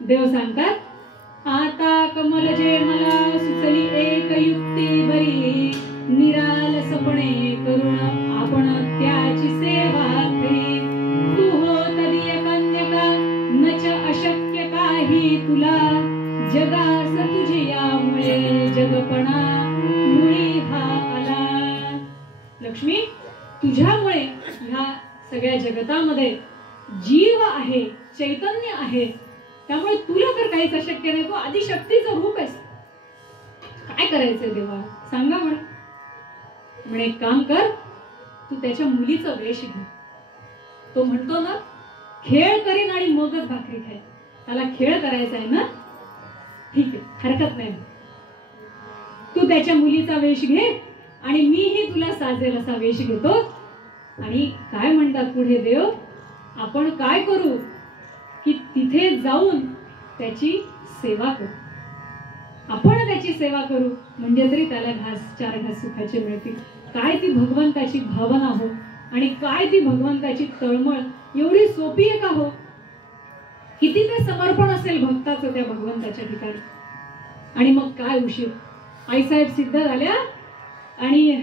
देव सांगतात आता कमल जे मला सुचली एक युक्ती बरी, निरालसपणे करून आपण त्याची सेवा करी. तू हो तदीय कन्यका नच अशक्य काही तुला, जगास तुझे यामुळे जगपणा मुळी हा आला. लक्ष्मी तुझ्यामुळे ह्या सगळ्या जगतामध्ये जीव आहे, चैतन्य आहे, त्यामुळे तुला तर काहीच अशक्य नाही, तू आदिशक्तीचं रूप आहेस. काय करायचंय देवा सांगा. म्हणे एक काम कर, तू त्याच्या मुलीचा वेश घे. तो म्हणतो ना खेळ करीन आणि मगच भाकरी खाय, त्याला खेळ करायचा आहे ना, ठीक आहे हरकत नाही, तू त्याच्या मुलीचा वेश घे आणि मीही तुला साजेल असा वेश घेतो. आणि काय म्हणतात पुढे देव, आपण काय करू की तिथे जाऊन त्याची सेवा करू, आपण त्याची सेवा करू, म्हणजे तरी त्याला 4 घास सुखाचे मिळतील. काय ती भगवंताची भावना हो, आणि काय ती भगवंताची तळमळ, एवढी सोपी आहे का हो. किती ते समर्पण असेल भक्ताचं त्या भगवंताच्या ठिकाणी. आणि मग काय उशीर, आईसाहेब सिद्ध झाल्या आणि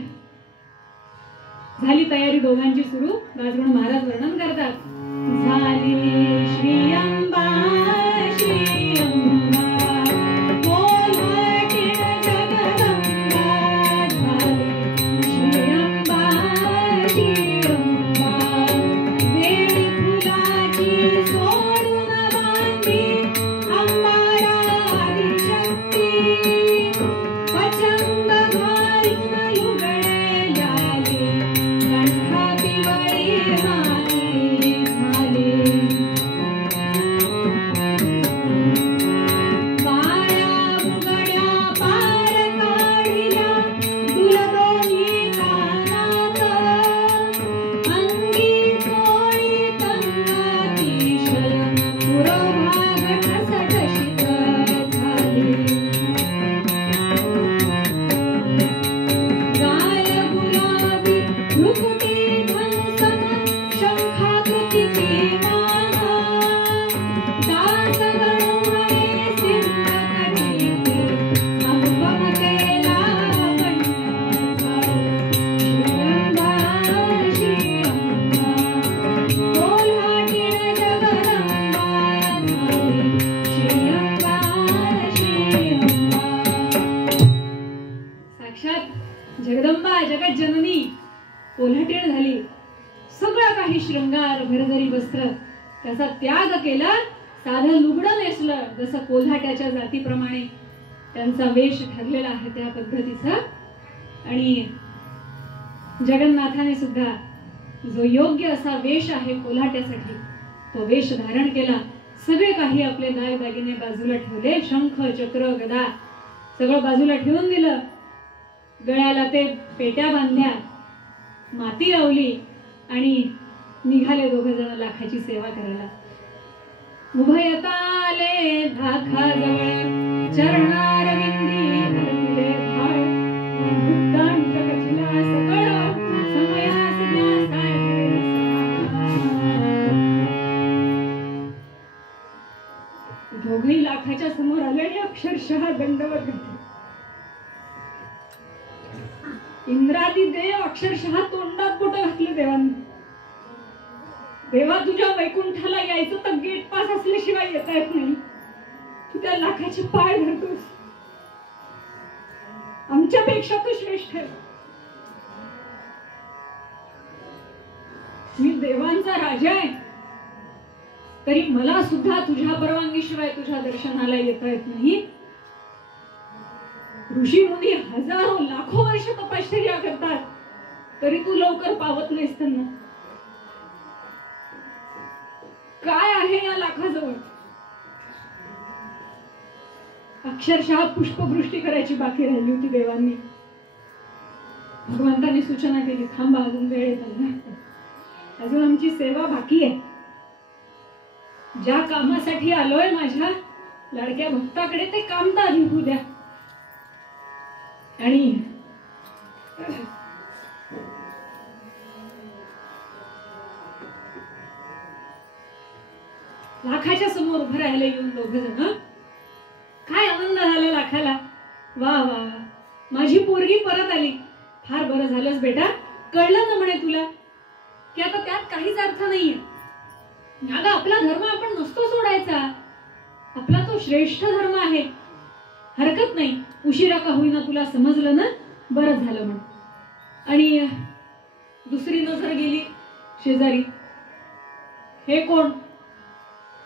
झाली तयारी दोघांची सुरू. राजगुरू महाराज वर्णन करतात, झाली श्री अंबा श्री अंबा जगदंबा जगत जननी कोल्हाटीण झाली. सगळं काही शृंगार भरभरी वस्त्र त्याचा त्याग केला, साधं लुगडं नेसलं, जसं कोल्हाट्याच्या जातीप्रमाणे त्यांचा वेश ठरलेला आहे त्या पद्धतीचा. आणि जगन्नाथाने सुद्धा जो योग्य असा वेश आहे कोल्हाट्यासाठी तो वेश धारण केला. सगळे काही आपले दागदागिने बाजूला ठेवले, शंख चक्र गदा सगळं बाजूला ठेवून दिलं. गळ्याला ते पेट्या बांधल्या, माती लावली आणि निघाले दोघ जण लाखाची सेवा करायला. उभयताले लाखाजवळ चरणारविंदी हरविले भाळ. भुक्तांत कथिला सकळ समयास न्यासाय दोघही लाखाच्या समोर आले आणि अक्षरशः दंडवत घातले. इंद्रादी देव अक्षरशः तोंडात बोट घातले देवांनी. देवा तुझ्या वैकुंठाला यायचं तर गेट पास असल्याशिवाय येता येत नाही. तू त्या लाखाचे पाय धरतोस. आमच्यापेक्षा तू श्रेष्ठ आहे. मी देवांचा राजा आहे तरी मला सुद्धा तुझ्या परवानगीशिवाय तुझ्या दर्शनाला येता येत नाही. ऋषी मुनी हजारो लाखो वर्ष तपश्चर्या करतात तरी तू लवकर पावत नाहीस त्यांना. काय आहे या लाखाजवळ? अक्षरशः पुष्पवृष्टी करायची बाकी राहिली होती देवांनी. भगवंतांनी सूचना केली, थांबा अजून वेळ येत, अजून आमची सेवा बाकी आहे. ज्या कामासाठी आलोय माझ्या लाडक्या भक्ताकडे ते काम तर आधी होऊ द्या. आणि लाखाच्या समोर उभं राहिले येऊन दोघ जण. काय आनंद झाला लाखाला. वा वा माझी पोरगी परत आली. फार बरं झालंस बेटा. कळलं ना म्हणे तुला की आता त्यात काहीच अर्थ नाहीये. अगं आपला धर्म आपण नसतो सोडायचा. आपला तो श्रेष्ठ धर्म आहे. हरकत नाही. उशिरा का होईना तुला समजलं ना. बरं झालं म्हण. आणि दुसरी नजर गेली शेजारी. हे कोण?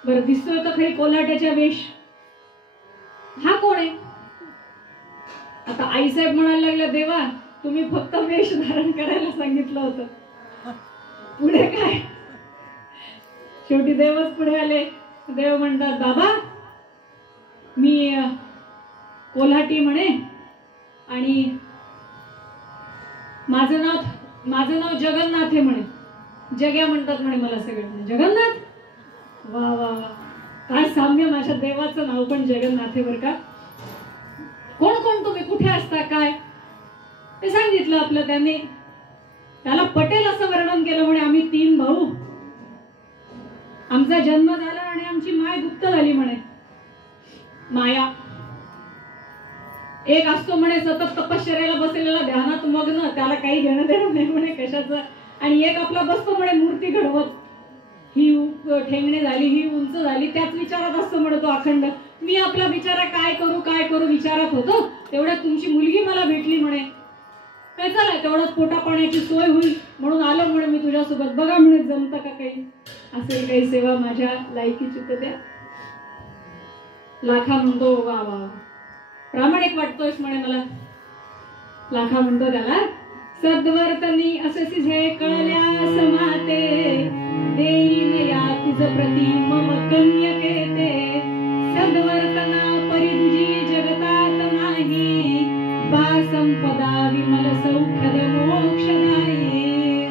बरं दिसतोय तर खरी कोल्हाट्याच्या वेश. हा कोण आहे? आता आईसाहेब म्हणायला लागल्या, देवा तुम्ही फक्त वेश धारण करायला सांगितलं होतं. पुढे काय? शेवटी देवच पुढे आले. देव म्हणतात, बाबा मी कोल्हाटी म्हणे आणि माझं नाव जगन्नाथ आहे म्हणे. जग्या म्हणतात म्हणे मला सगळे. जगन्नाथ? वा वा काय साम्य. माझ्या देवाचं नाव पण जगन्नाथ आहे बरं का. कोण कोण तुम्ही? कुठे असता? काय? ते सांगितलं आपलं त्यांनी. त्याला पटेल असं वर्णन केलं म्हणे. आम्ही 3 भाऊ. आमचा जन्म झाला आणि आमची माय गुप्त झाली म्हणे. माया एक असतो म्हणे सतत तपश्चर्याला बसलेला ध्यानात मग्न, त्याला काही घेणं देणं नाही म्हणे कशाचं. आणि एक आपला बसतो म्हणे मूर्ती घडवत. ही ठेंगणे झाली, ही उंच झाली, त्याच विचारात असतो म्हणे तो अखंड. मी आपला बिचारा काय करू विचारात होतो. तेवढ्यात तुमची मुलगी मला भेटली म्हणे. काय चला तेवढंच पोटा पाण्याची सोय होईल म्हणून आलो म्हणे मी तुझ्यासोबत. बघा म्हणे जमतं का काही, असेल काही सेवा माझ्या लायकीची तर द्या. लाखा म्हणतो, वा वा प्रामाणिक वाटतोयस म्हणे मला. लाखा म्हणतो त्याला, सद्वर्तनी असे हे कळल्यास माते, देईन या तुझ प्रति मम कन्यकेते. सद्वर्तना परिदुजी जगतात नाही, बा संपदा विमल सौख्यद मोक्षदायी.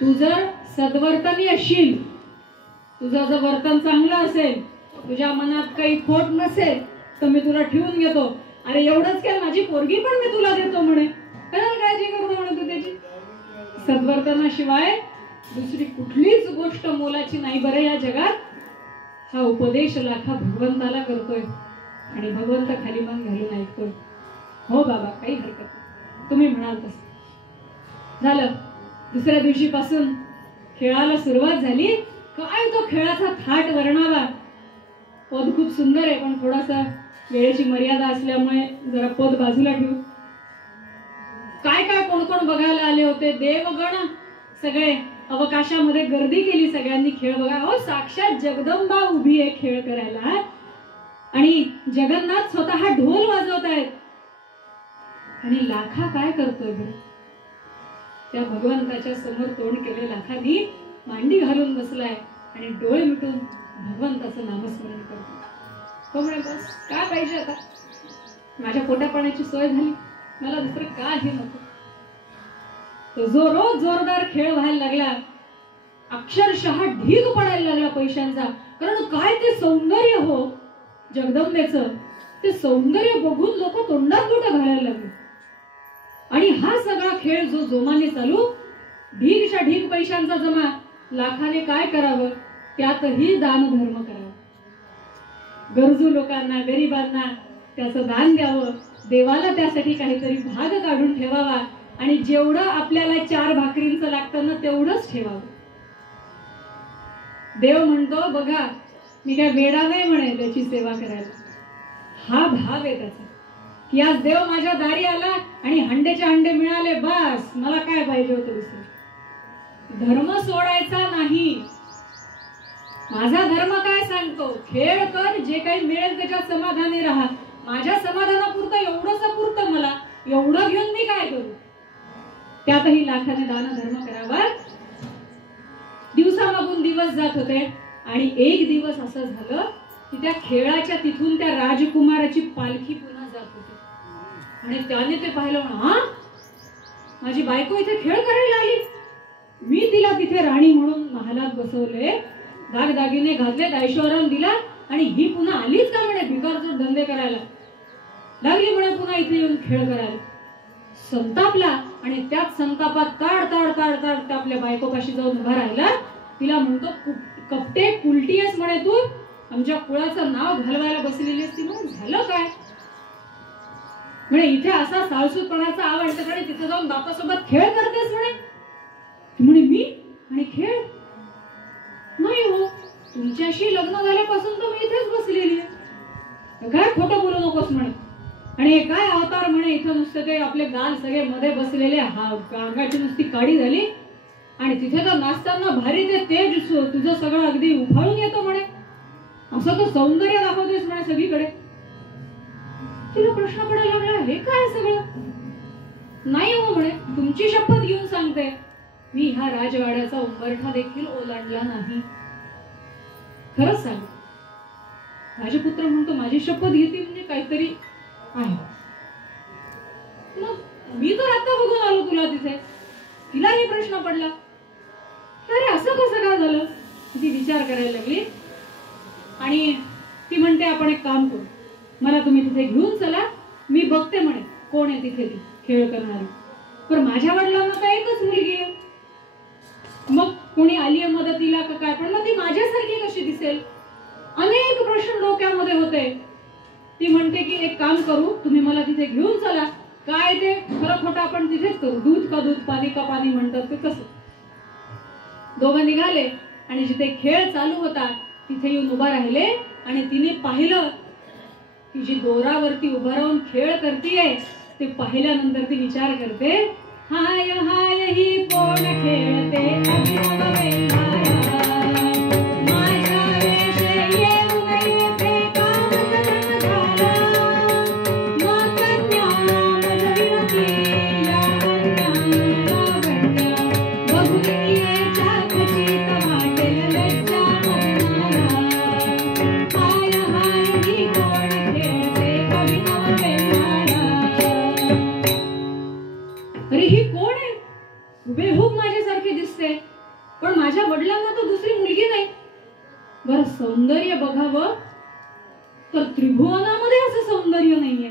तू जर सद्वर्तनी असशील, तुझं जर वर्तन चांगलं असेल, तुझ्या मनात काही खोट नसेल तर मी तुला ठेवून घेतो. अरे एवढंच काय, माझी पोरगी पण मी तुला देतो म्हणे. काय काळजी करू म्हणे तू त्याची. सद्वर्तनाशिवाय दुसरी कुठलीच गोष्ट मोलाची नाही बरं या जगात. हा उपदेश लाखा भगवंताला करतोय आणि भगवंत खाली मान घालून ऐकतोय. हो बाबा काही हरकत नाही, तुम्ही म्हणाल तसं. झालं. दुसऱ्या दिवशीपासून खेळाला सुरुवात झाली. काय तो खेळाचा थाट वर्णावा. पद खूप सुंदर आहे पण थोडासा वेळेची मर्यादा असल्यामुळे जरा पद बाजूला ठेवू. काय काय कोण कोण बघायला आले होते. देवगण सगळे अवकाशामध्ये गर्दी केली सगळ्यांनी खेळ बघा. अहो साक्षात जगदंबा उभी आहे खेळ करायला आणि जगन्नाथ स्वतः ढोल वाजवत आहेत. आणि लाखा काय करतोय बरं? त्या भगवंताच्या समोर तोंड केले लाखानी मांडी घालून बसलाय आणि डोळे मिटून भगवंताचं नामस्मरण करतो. तो म्हणे बस काय पाहिजे आता, माझ्या पोटा पाण्याची सोय झाली, मला दुसरं काही नको. तो जो रोज जोरदार खेळ व्हायला लागला, अक्षरशः ढीग पडायला लागला पैशांचा. कारण काय ते सौंदर्य हो जगदंबेचं, ते सौंदर्य बघून लोक तोंडात बोटं घालायला लागले. आणि हा सगळा खेळ जो जोमाने चालू, ढीगच्या ढीग पैशांचा जमा, लाखाने काय करावं, त्यातही दान धर्म करावं. गरजू लोकांना, गरिबांना त्याचं दान द्यावं, देवाला त्यासाठी काहीतरी भाग काढून ठेवावा आणि जेवढं आपल्याला 4 भाकरींचं लागतं ना तेवढंच ठेवावं. देव म्हणतो बघा मी काय वेडा नाही म्हणे त्याची सेवा करायला. हा भाव आहे त्याचा की आज देव माझ्या दारी आला आणि हंडेचे हंडे मिळाले, बस मला काय पाहिजे होतं दुसरं. धर्म सोडायचा नाही. माझा धर्म काय सांगतो, खेळ कर, जे काही मिळेल त्याच्यात समाधानी राहा. माझ्या समाधानापुरतं एवढंच पुरतं मला, एवढं घेऊन मी काय करू. त्यातही लाखाने दान धर्म करावा. दिवसामागून दिवस जात होते आणि एक दिवस असं झालं की त्या खेळाच्या तिथून त्या राजकुमाराची पालखी पुन्हा जात होती आणि त्याने ते पाहिलं, हा माझी बायको इथे खेळ करायला आली, मी तिला तिथे राणी म्हणून महालात बसवले, दागदागिने घातले, ऐशोआराम दिला आणि ही पुन्हा आलीच का म्हणे भिकारचोट धंदे करायला लागली म्हणे, पुन्हा इथे येऊन खेळ करायला. संतापला आणि त्याच संतापात ताड ताड ताड ताड आपल्या बायकोपाशी जाऊन उभा राहिला. तिला म्हणतो, कपटे कुलटीयस म्हणे, तू आमच्या कुळाचं नाव घालवायला बसलेली असती म्हणून झालं काय म्हणे, इथे असा साळसूदपणाचा आवडतं म्हणे, तिथे जाऊन बापासोबत खेळ करतेस म्हणे. म्हणे मी आणि खेळ नाही हो, तुमच्याशी लग्न झाल्यापासून तर मी इथेच बसलेली आहे, काय खोटं बोलू नकोस म्हणे. आणि हे काय अवतार म्हणे, इथं नुसतं ते आपले गाल सगळे मध्ये बसलेले, अंगाची नुसती काडी झाली आणि तिथे तर नाचताना भारी ते तेज तुझं सगळं अगदी उफाळून येतं म्हणे, असं तो सौंदर्य दाखवतेस म्हणे सगळीकडे. तिला प्रश्न पडायला लागला, हे काय सगळं. नाही हो म्हणे, तुमची शपथ घेऊन सांगते, मी ह्या राजवाड्याचा उंबरठा देखील ओलांडला नाही. खरंच सांग. राजपुत्र म्हणतो, माझी शपथ घेते म्हणजे काहीतरी आहे. मग मी तर आता बघून आलो तुला तिथे. तिलाही प्रश्न पडला, अरे असं कसं काय झालं. ती विचार करायला लागली आणि ती म्हणते, आपण एक काम करू, मला तुम्ही तिथे घेऊन चला, मी बघते म्हणे कोण आहे तिथे ती खेळ करणारी. पण माझ्या वडिलांना तर एकच मुलगी आहे, मग कोणी आलीये मदतीला का काय, पण मग ती माझ्यासारखी कशी दिसेल. अनेक प्रश्न डोक्यामध्ये होते. ती म्हणते की एक काम करू, तुम्ही मला तिथे घेऊन चला, काय ते खरं खोटं आपण तिथेच करू, दूध का दूध, पाणी का पाणी म्हणतात ते कसं. दोघं निघाले आणि जिथे खेळ चालू होता तिथे येऊन उभा राहिले आणि तिने पाहिलं की जी दोरावरती उभं राहून खेळ करतीये ते पाहिल्यानंतर ती विचार करते, हाय हाय ही कोण खेळते अभिनव वेंढारा, माझ्या वेश येऊन येथे काम करून झाला, मा कन्या मजविरती या अन्याला गंडा, बघून येच्या खचित वाटेल लज्जा मरणारा, हाय हाय ही कोण खेळते अभिनव वेंढारा. अरे ही कोण आहे, हुबेहूब माझ्यासारखी दिसते, पण माझ्या वडिलांना तर दुसरी मुलगी नाही. बरं सौंदर्य बघावं तर त्रिभुवनामध्ये असं सौंदर्य नाहीये.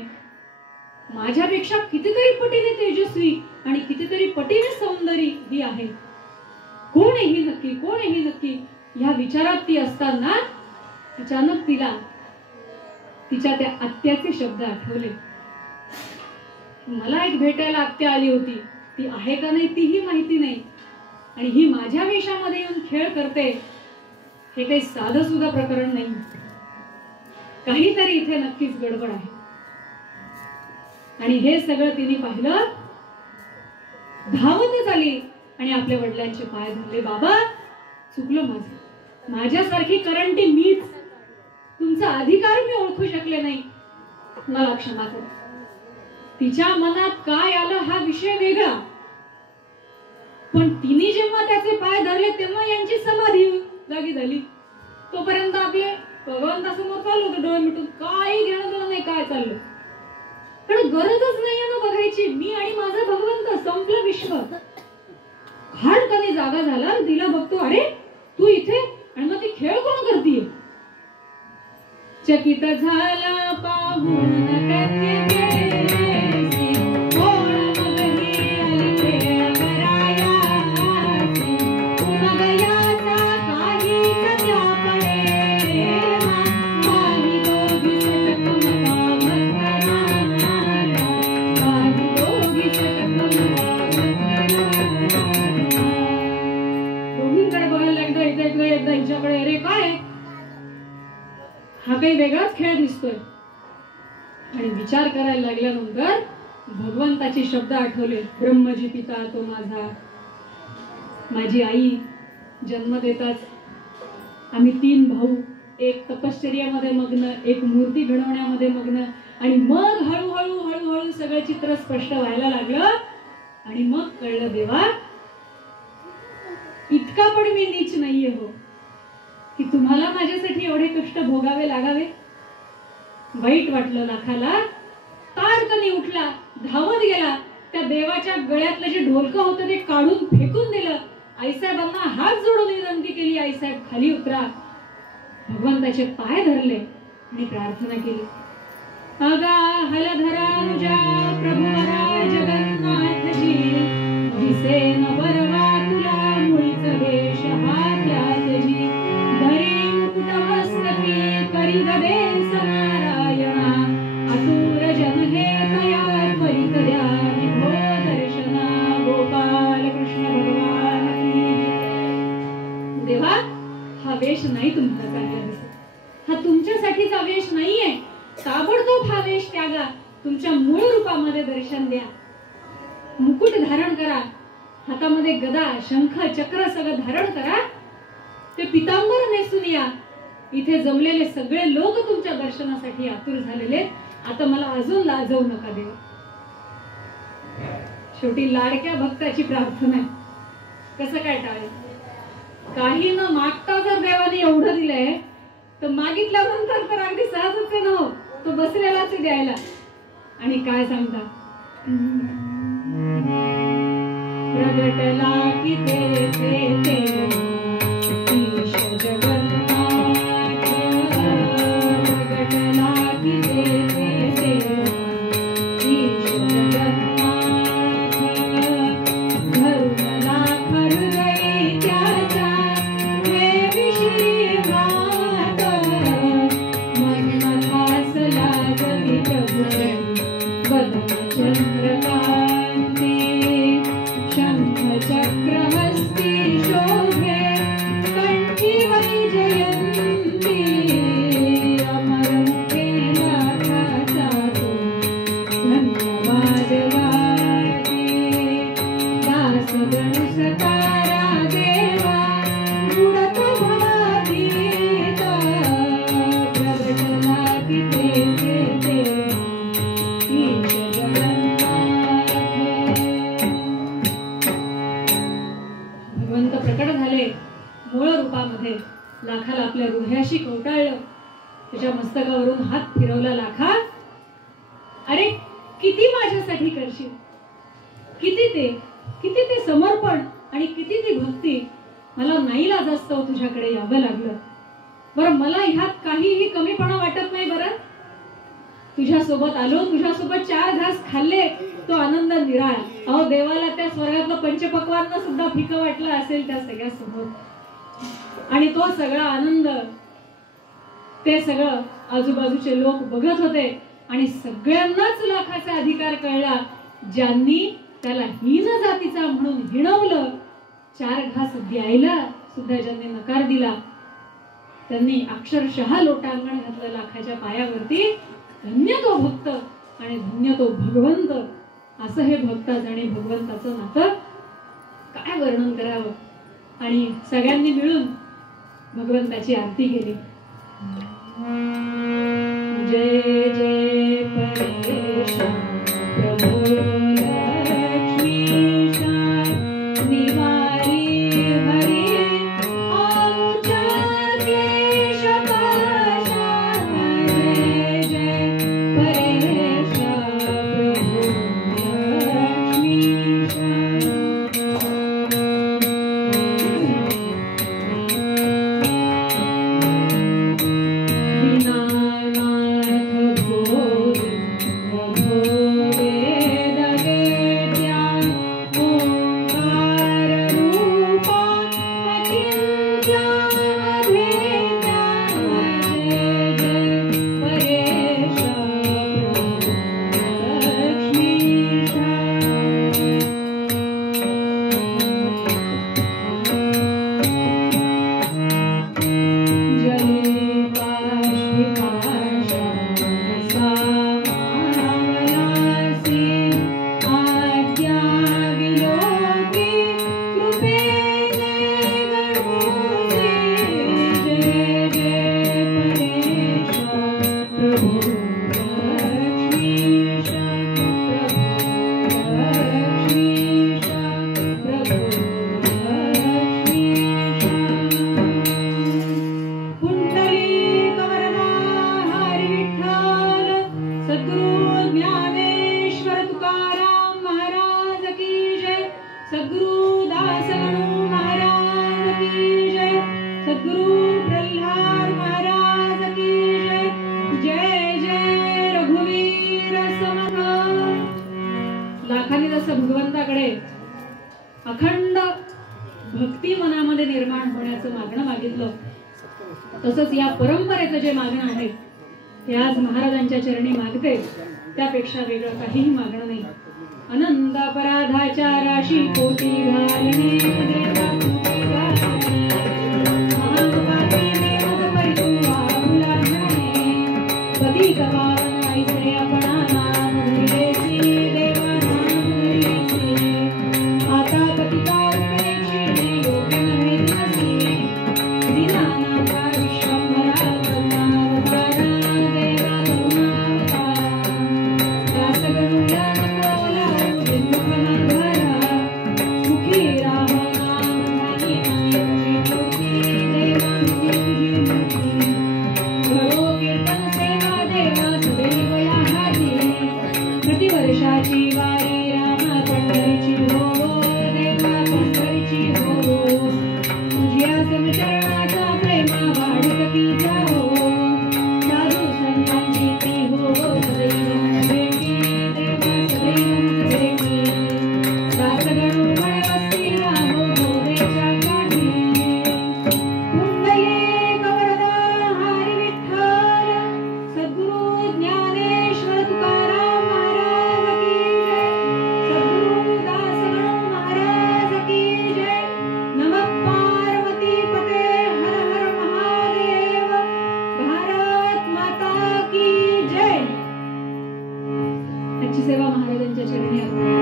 माझ्यापेक्षा कितीतरी पटीने तेजस्वी आणि कितीतरी पटीने सौंदर्य ही आहे. कोण आहे ही नक्की, कोण आहे ही नक्की, ह्या विचारात ती असताना अचानक तिला तिच्या त्या आत्याचे शब्द आठवले. मला एक भेटायला आत्या आली होती, ती आहे का नाही तीही माहिती नाही, आणि ही माझ्या वेशामध्ये येऊन खेळ करते, हे काही साधं सुद्धा प्रकरण नाही, काहीतरी इथे नक्कीच गडबड आहे. आणि हे सगळं तिने पाहिलं, धावतच आली आणि आपल्या वडिलांचे पाय धरले. बाबा चुकलं माझं, माझ्यासारखी करंटी मीच, तुमचा अधिकार मी ओळखू शकले नाही, मला क्षमा करा. तिच्या मनात काय आलं हा विषय वेगळा, पण तिने जेव्हा त्याचे पाय धरले तेव्हा यांची समाधी जागी झाली. तोपर्यंत आपले भगवंतासमोर चालू होतं डोळे मिटून, काही घेणं देणं नाही काय चाललं, पण गरजच नाहीये ना बघायची, मी आणि माझा भगवंत, संपलं विश्व. जागा झाला, तिला बघतो, अरे तू इथे, आणि मग ती खेळ कोण करतीये? चकित झाला पाहून अरे काय हा काही वेगळाच खेळ दिसतोय. आणि विचार करायला लागल्यानंतर भगवंताचे शब्द आठवले, ब्रह्मजी पिता तो माझा. माझी आई जन्म देताच आम्ही 3 भाऊ, एक तपश्चर्यामध्ये मग्न, एक मूर्ती घडवण्यामध्ये मग्न, आणि मग हळूहळू हळूहळू सगळं चित्र स्पष्ट व्हायला लागलं. आणि मग कळलं, देवा इतका पण मी नीच नाहीये हो की तुम्हाला माझ्यासाठी एवढे कष्ट भोगावे लागावे. वाईट वाटलं लाखाला. ताडकनी उठला, धावत गेला, त्या देवाच्या गळ्यातलं जे ढोलकं होतं ते काढून फेकून दिलं. आईसाहेबांना हात जोडून विनंती केली, आईसाहेब खाली उतरा. भगवंताचे पाय धरले आणि प्रार्थना केली, अगा हलधरानुजा प्रभुवरा जगन्नाथजी, दिसे न बरवा तुला मुळीच वेश हा त्यातजी, धरी मुकुटमस्तकी करी गदे सनारायणा, आतुर जन हे तया त्वरित द्या विभो दर्शना. गोपाल कृष्ण भगवान की. देवा हा वेश नाही तुमचा चांगला दिसत, हा तुमच्यासाठीचा वेश नाहीये. ताबडतोब हा वेश त्यागा, तुमच्या मूळ रूपामध्ये दर्शन द्या. मुकुट धारण करा, हातामध्ये गदा शंख चक्र सगळं धारण करा, ते पितांबर नेसून या. इथे जमलेले सगळे लोक तुमच्या दर्शनासाठी आतुर झालेले, आता मला अजून लाजवू नका देवा. शेवटी लाडक्या भक्ताची प्रार्थना आहे, कसं काय टाळेल? काही न मागता जर देवाने एवढं दिलंय तर मागितल्यानंतर तर अगदी सहजच आहे ना, तो बसलेलाच द्यायला. आणि काय सांगता, प्रगटला की ते ईश जगन्नाथ, प्रगटला की ते ईश जगन्नाथ, धरुणला हृदयी त्याच्या हे विषयी भात, मन्मथास लागली प्रभु वदन चंद्रकांती, शंख चक्र हस्ती शोभे कंठी वैजयंती, अमर मुखे लाखाचा तो धन्यवाद गाती, दास गणु सतारा देवा बुडत भवागीत, प्रगटला की ते ईश जगन्नाथ. भगवंत प्रकट झाले मूळ रूपामध्ये. लाखाला आपल्या हृदयाशी कवटाळलं, त्याच्या मस्तकावरून हात फिरवला. लाखा, अरे किती माझ्यासाठी करशील, किती ते समर्पण आणि किती ती भक्ती. मला नाईलाजास्तव तुझ्याकडे यावं लागलं. बरं, मला ह्यात काहीही कमीपणा वाटत नाही. बरं, तुझ्यासोबत आलो, तुझ्यासोबत 4 घास खाल्ले, तो आनंद निराळा. अहो, देवाला त्या स्वर्गातलं पंचपक्वान्न सुद्धा फिकं वाटलं असेल त्या सगळ्या समोर. आणि तो सगळा आनंद, ते सगळं आजूबाजूचे लोक बघत होते. आणि सगळ्यांनाच लाखाचा अधिकार कळला. ज्यांनी त्याला हीन जातीचा म्हणून हिणवलं, 4 घास द्यायला सुद्धा ज्यांनी नकार दिला, त्यांनी अक्षरशः लोटांगण घातलं लाखाच्या पायावरती. धन्य तो भक्त आणि धन्य तो भगवंत. असं हे भक्ताच आणि भगवंताचं नातं काय वर्णन करावं. आणि सगळ्यांनी मिळून भगवंताची आरती केली. जय जय परेश प्रभो लक्ष्मीश, निवारी हरी आमच्या केश पाशा. जय जय परेश प्रभो लक्ष्मीश. सद्गुरु दासगणु महाराज की जय, सद्गुरु प्रल्हाद महाराज की जय, जय जय रघुवीर समर्थ. लाखांनी जसं भगवंताकडे अखंड भक्ती मनामध्ये निर्माण होण्याचं मागणं मागितलं, तसंच या परंपरेचं जे मागणं आहे ते आज महाराजांच्या चरणी मागते. त्यापेक्षा वेगळं काहीही मागणं नाही. अनंत अपराधाच्या राशी कोटी घालणे देवा कोटी घालणे, महापापी देव परितू आहुला घालणे, कधी गवावन ऐसे आपणा नाम धरिलेसी, देवा नाम धरिलेसी, आता पतिता उपेक्षिणे योग्य नव्हे दिवसी, दीनानाथा विश्वंभरा करुणावतारा, देवा करुणावतारा. दासगणु नको लावू बिंदुकनाधारा, सुखी राहो नाम ध्यानी तुझी मूर्ती, देवा तुझी मूर्ती. करो कीर्तन सेवा देवा सदैव या हाती, प्रतिवर्षाची वारी रामा पंढरीची हो, देवा पंढरीची हो. तुझ्या समचरणाचा प्रेमा वाढत तिचा हो, साधू संतांची ती हो सदैव मन भेटी, देवा सदैव मन भेटी. दासगणु म्हणे वस्ती राहो गोरेच्या काठी, कुंडलिक वरदा हरी विठ्ठल, सद्गुरु ज्ञानेश्वर तुकाराम महाराज की जय, सद्गुरु दासगणु महाराज की जय. नमः पार्वती पते हर हर महादेव, भारत माता की जय. आजची सेवा महाराजांच्या चरणी अर्पण.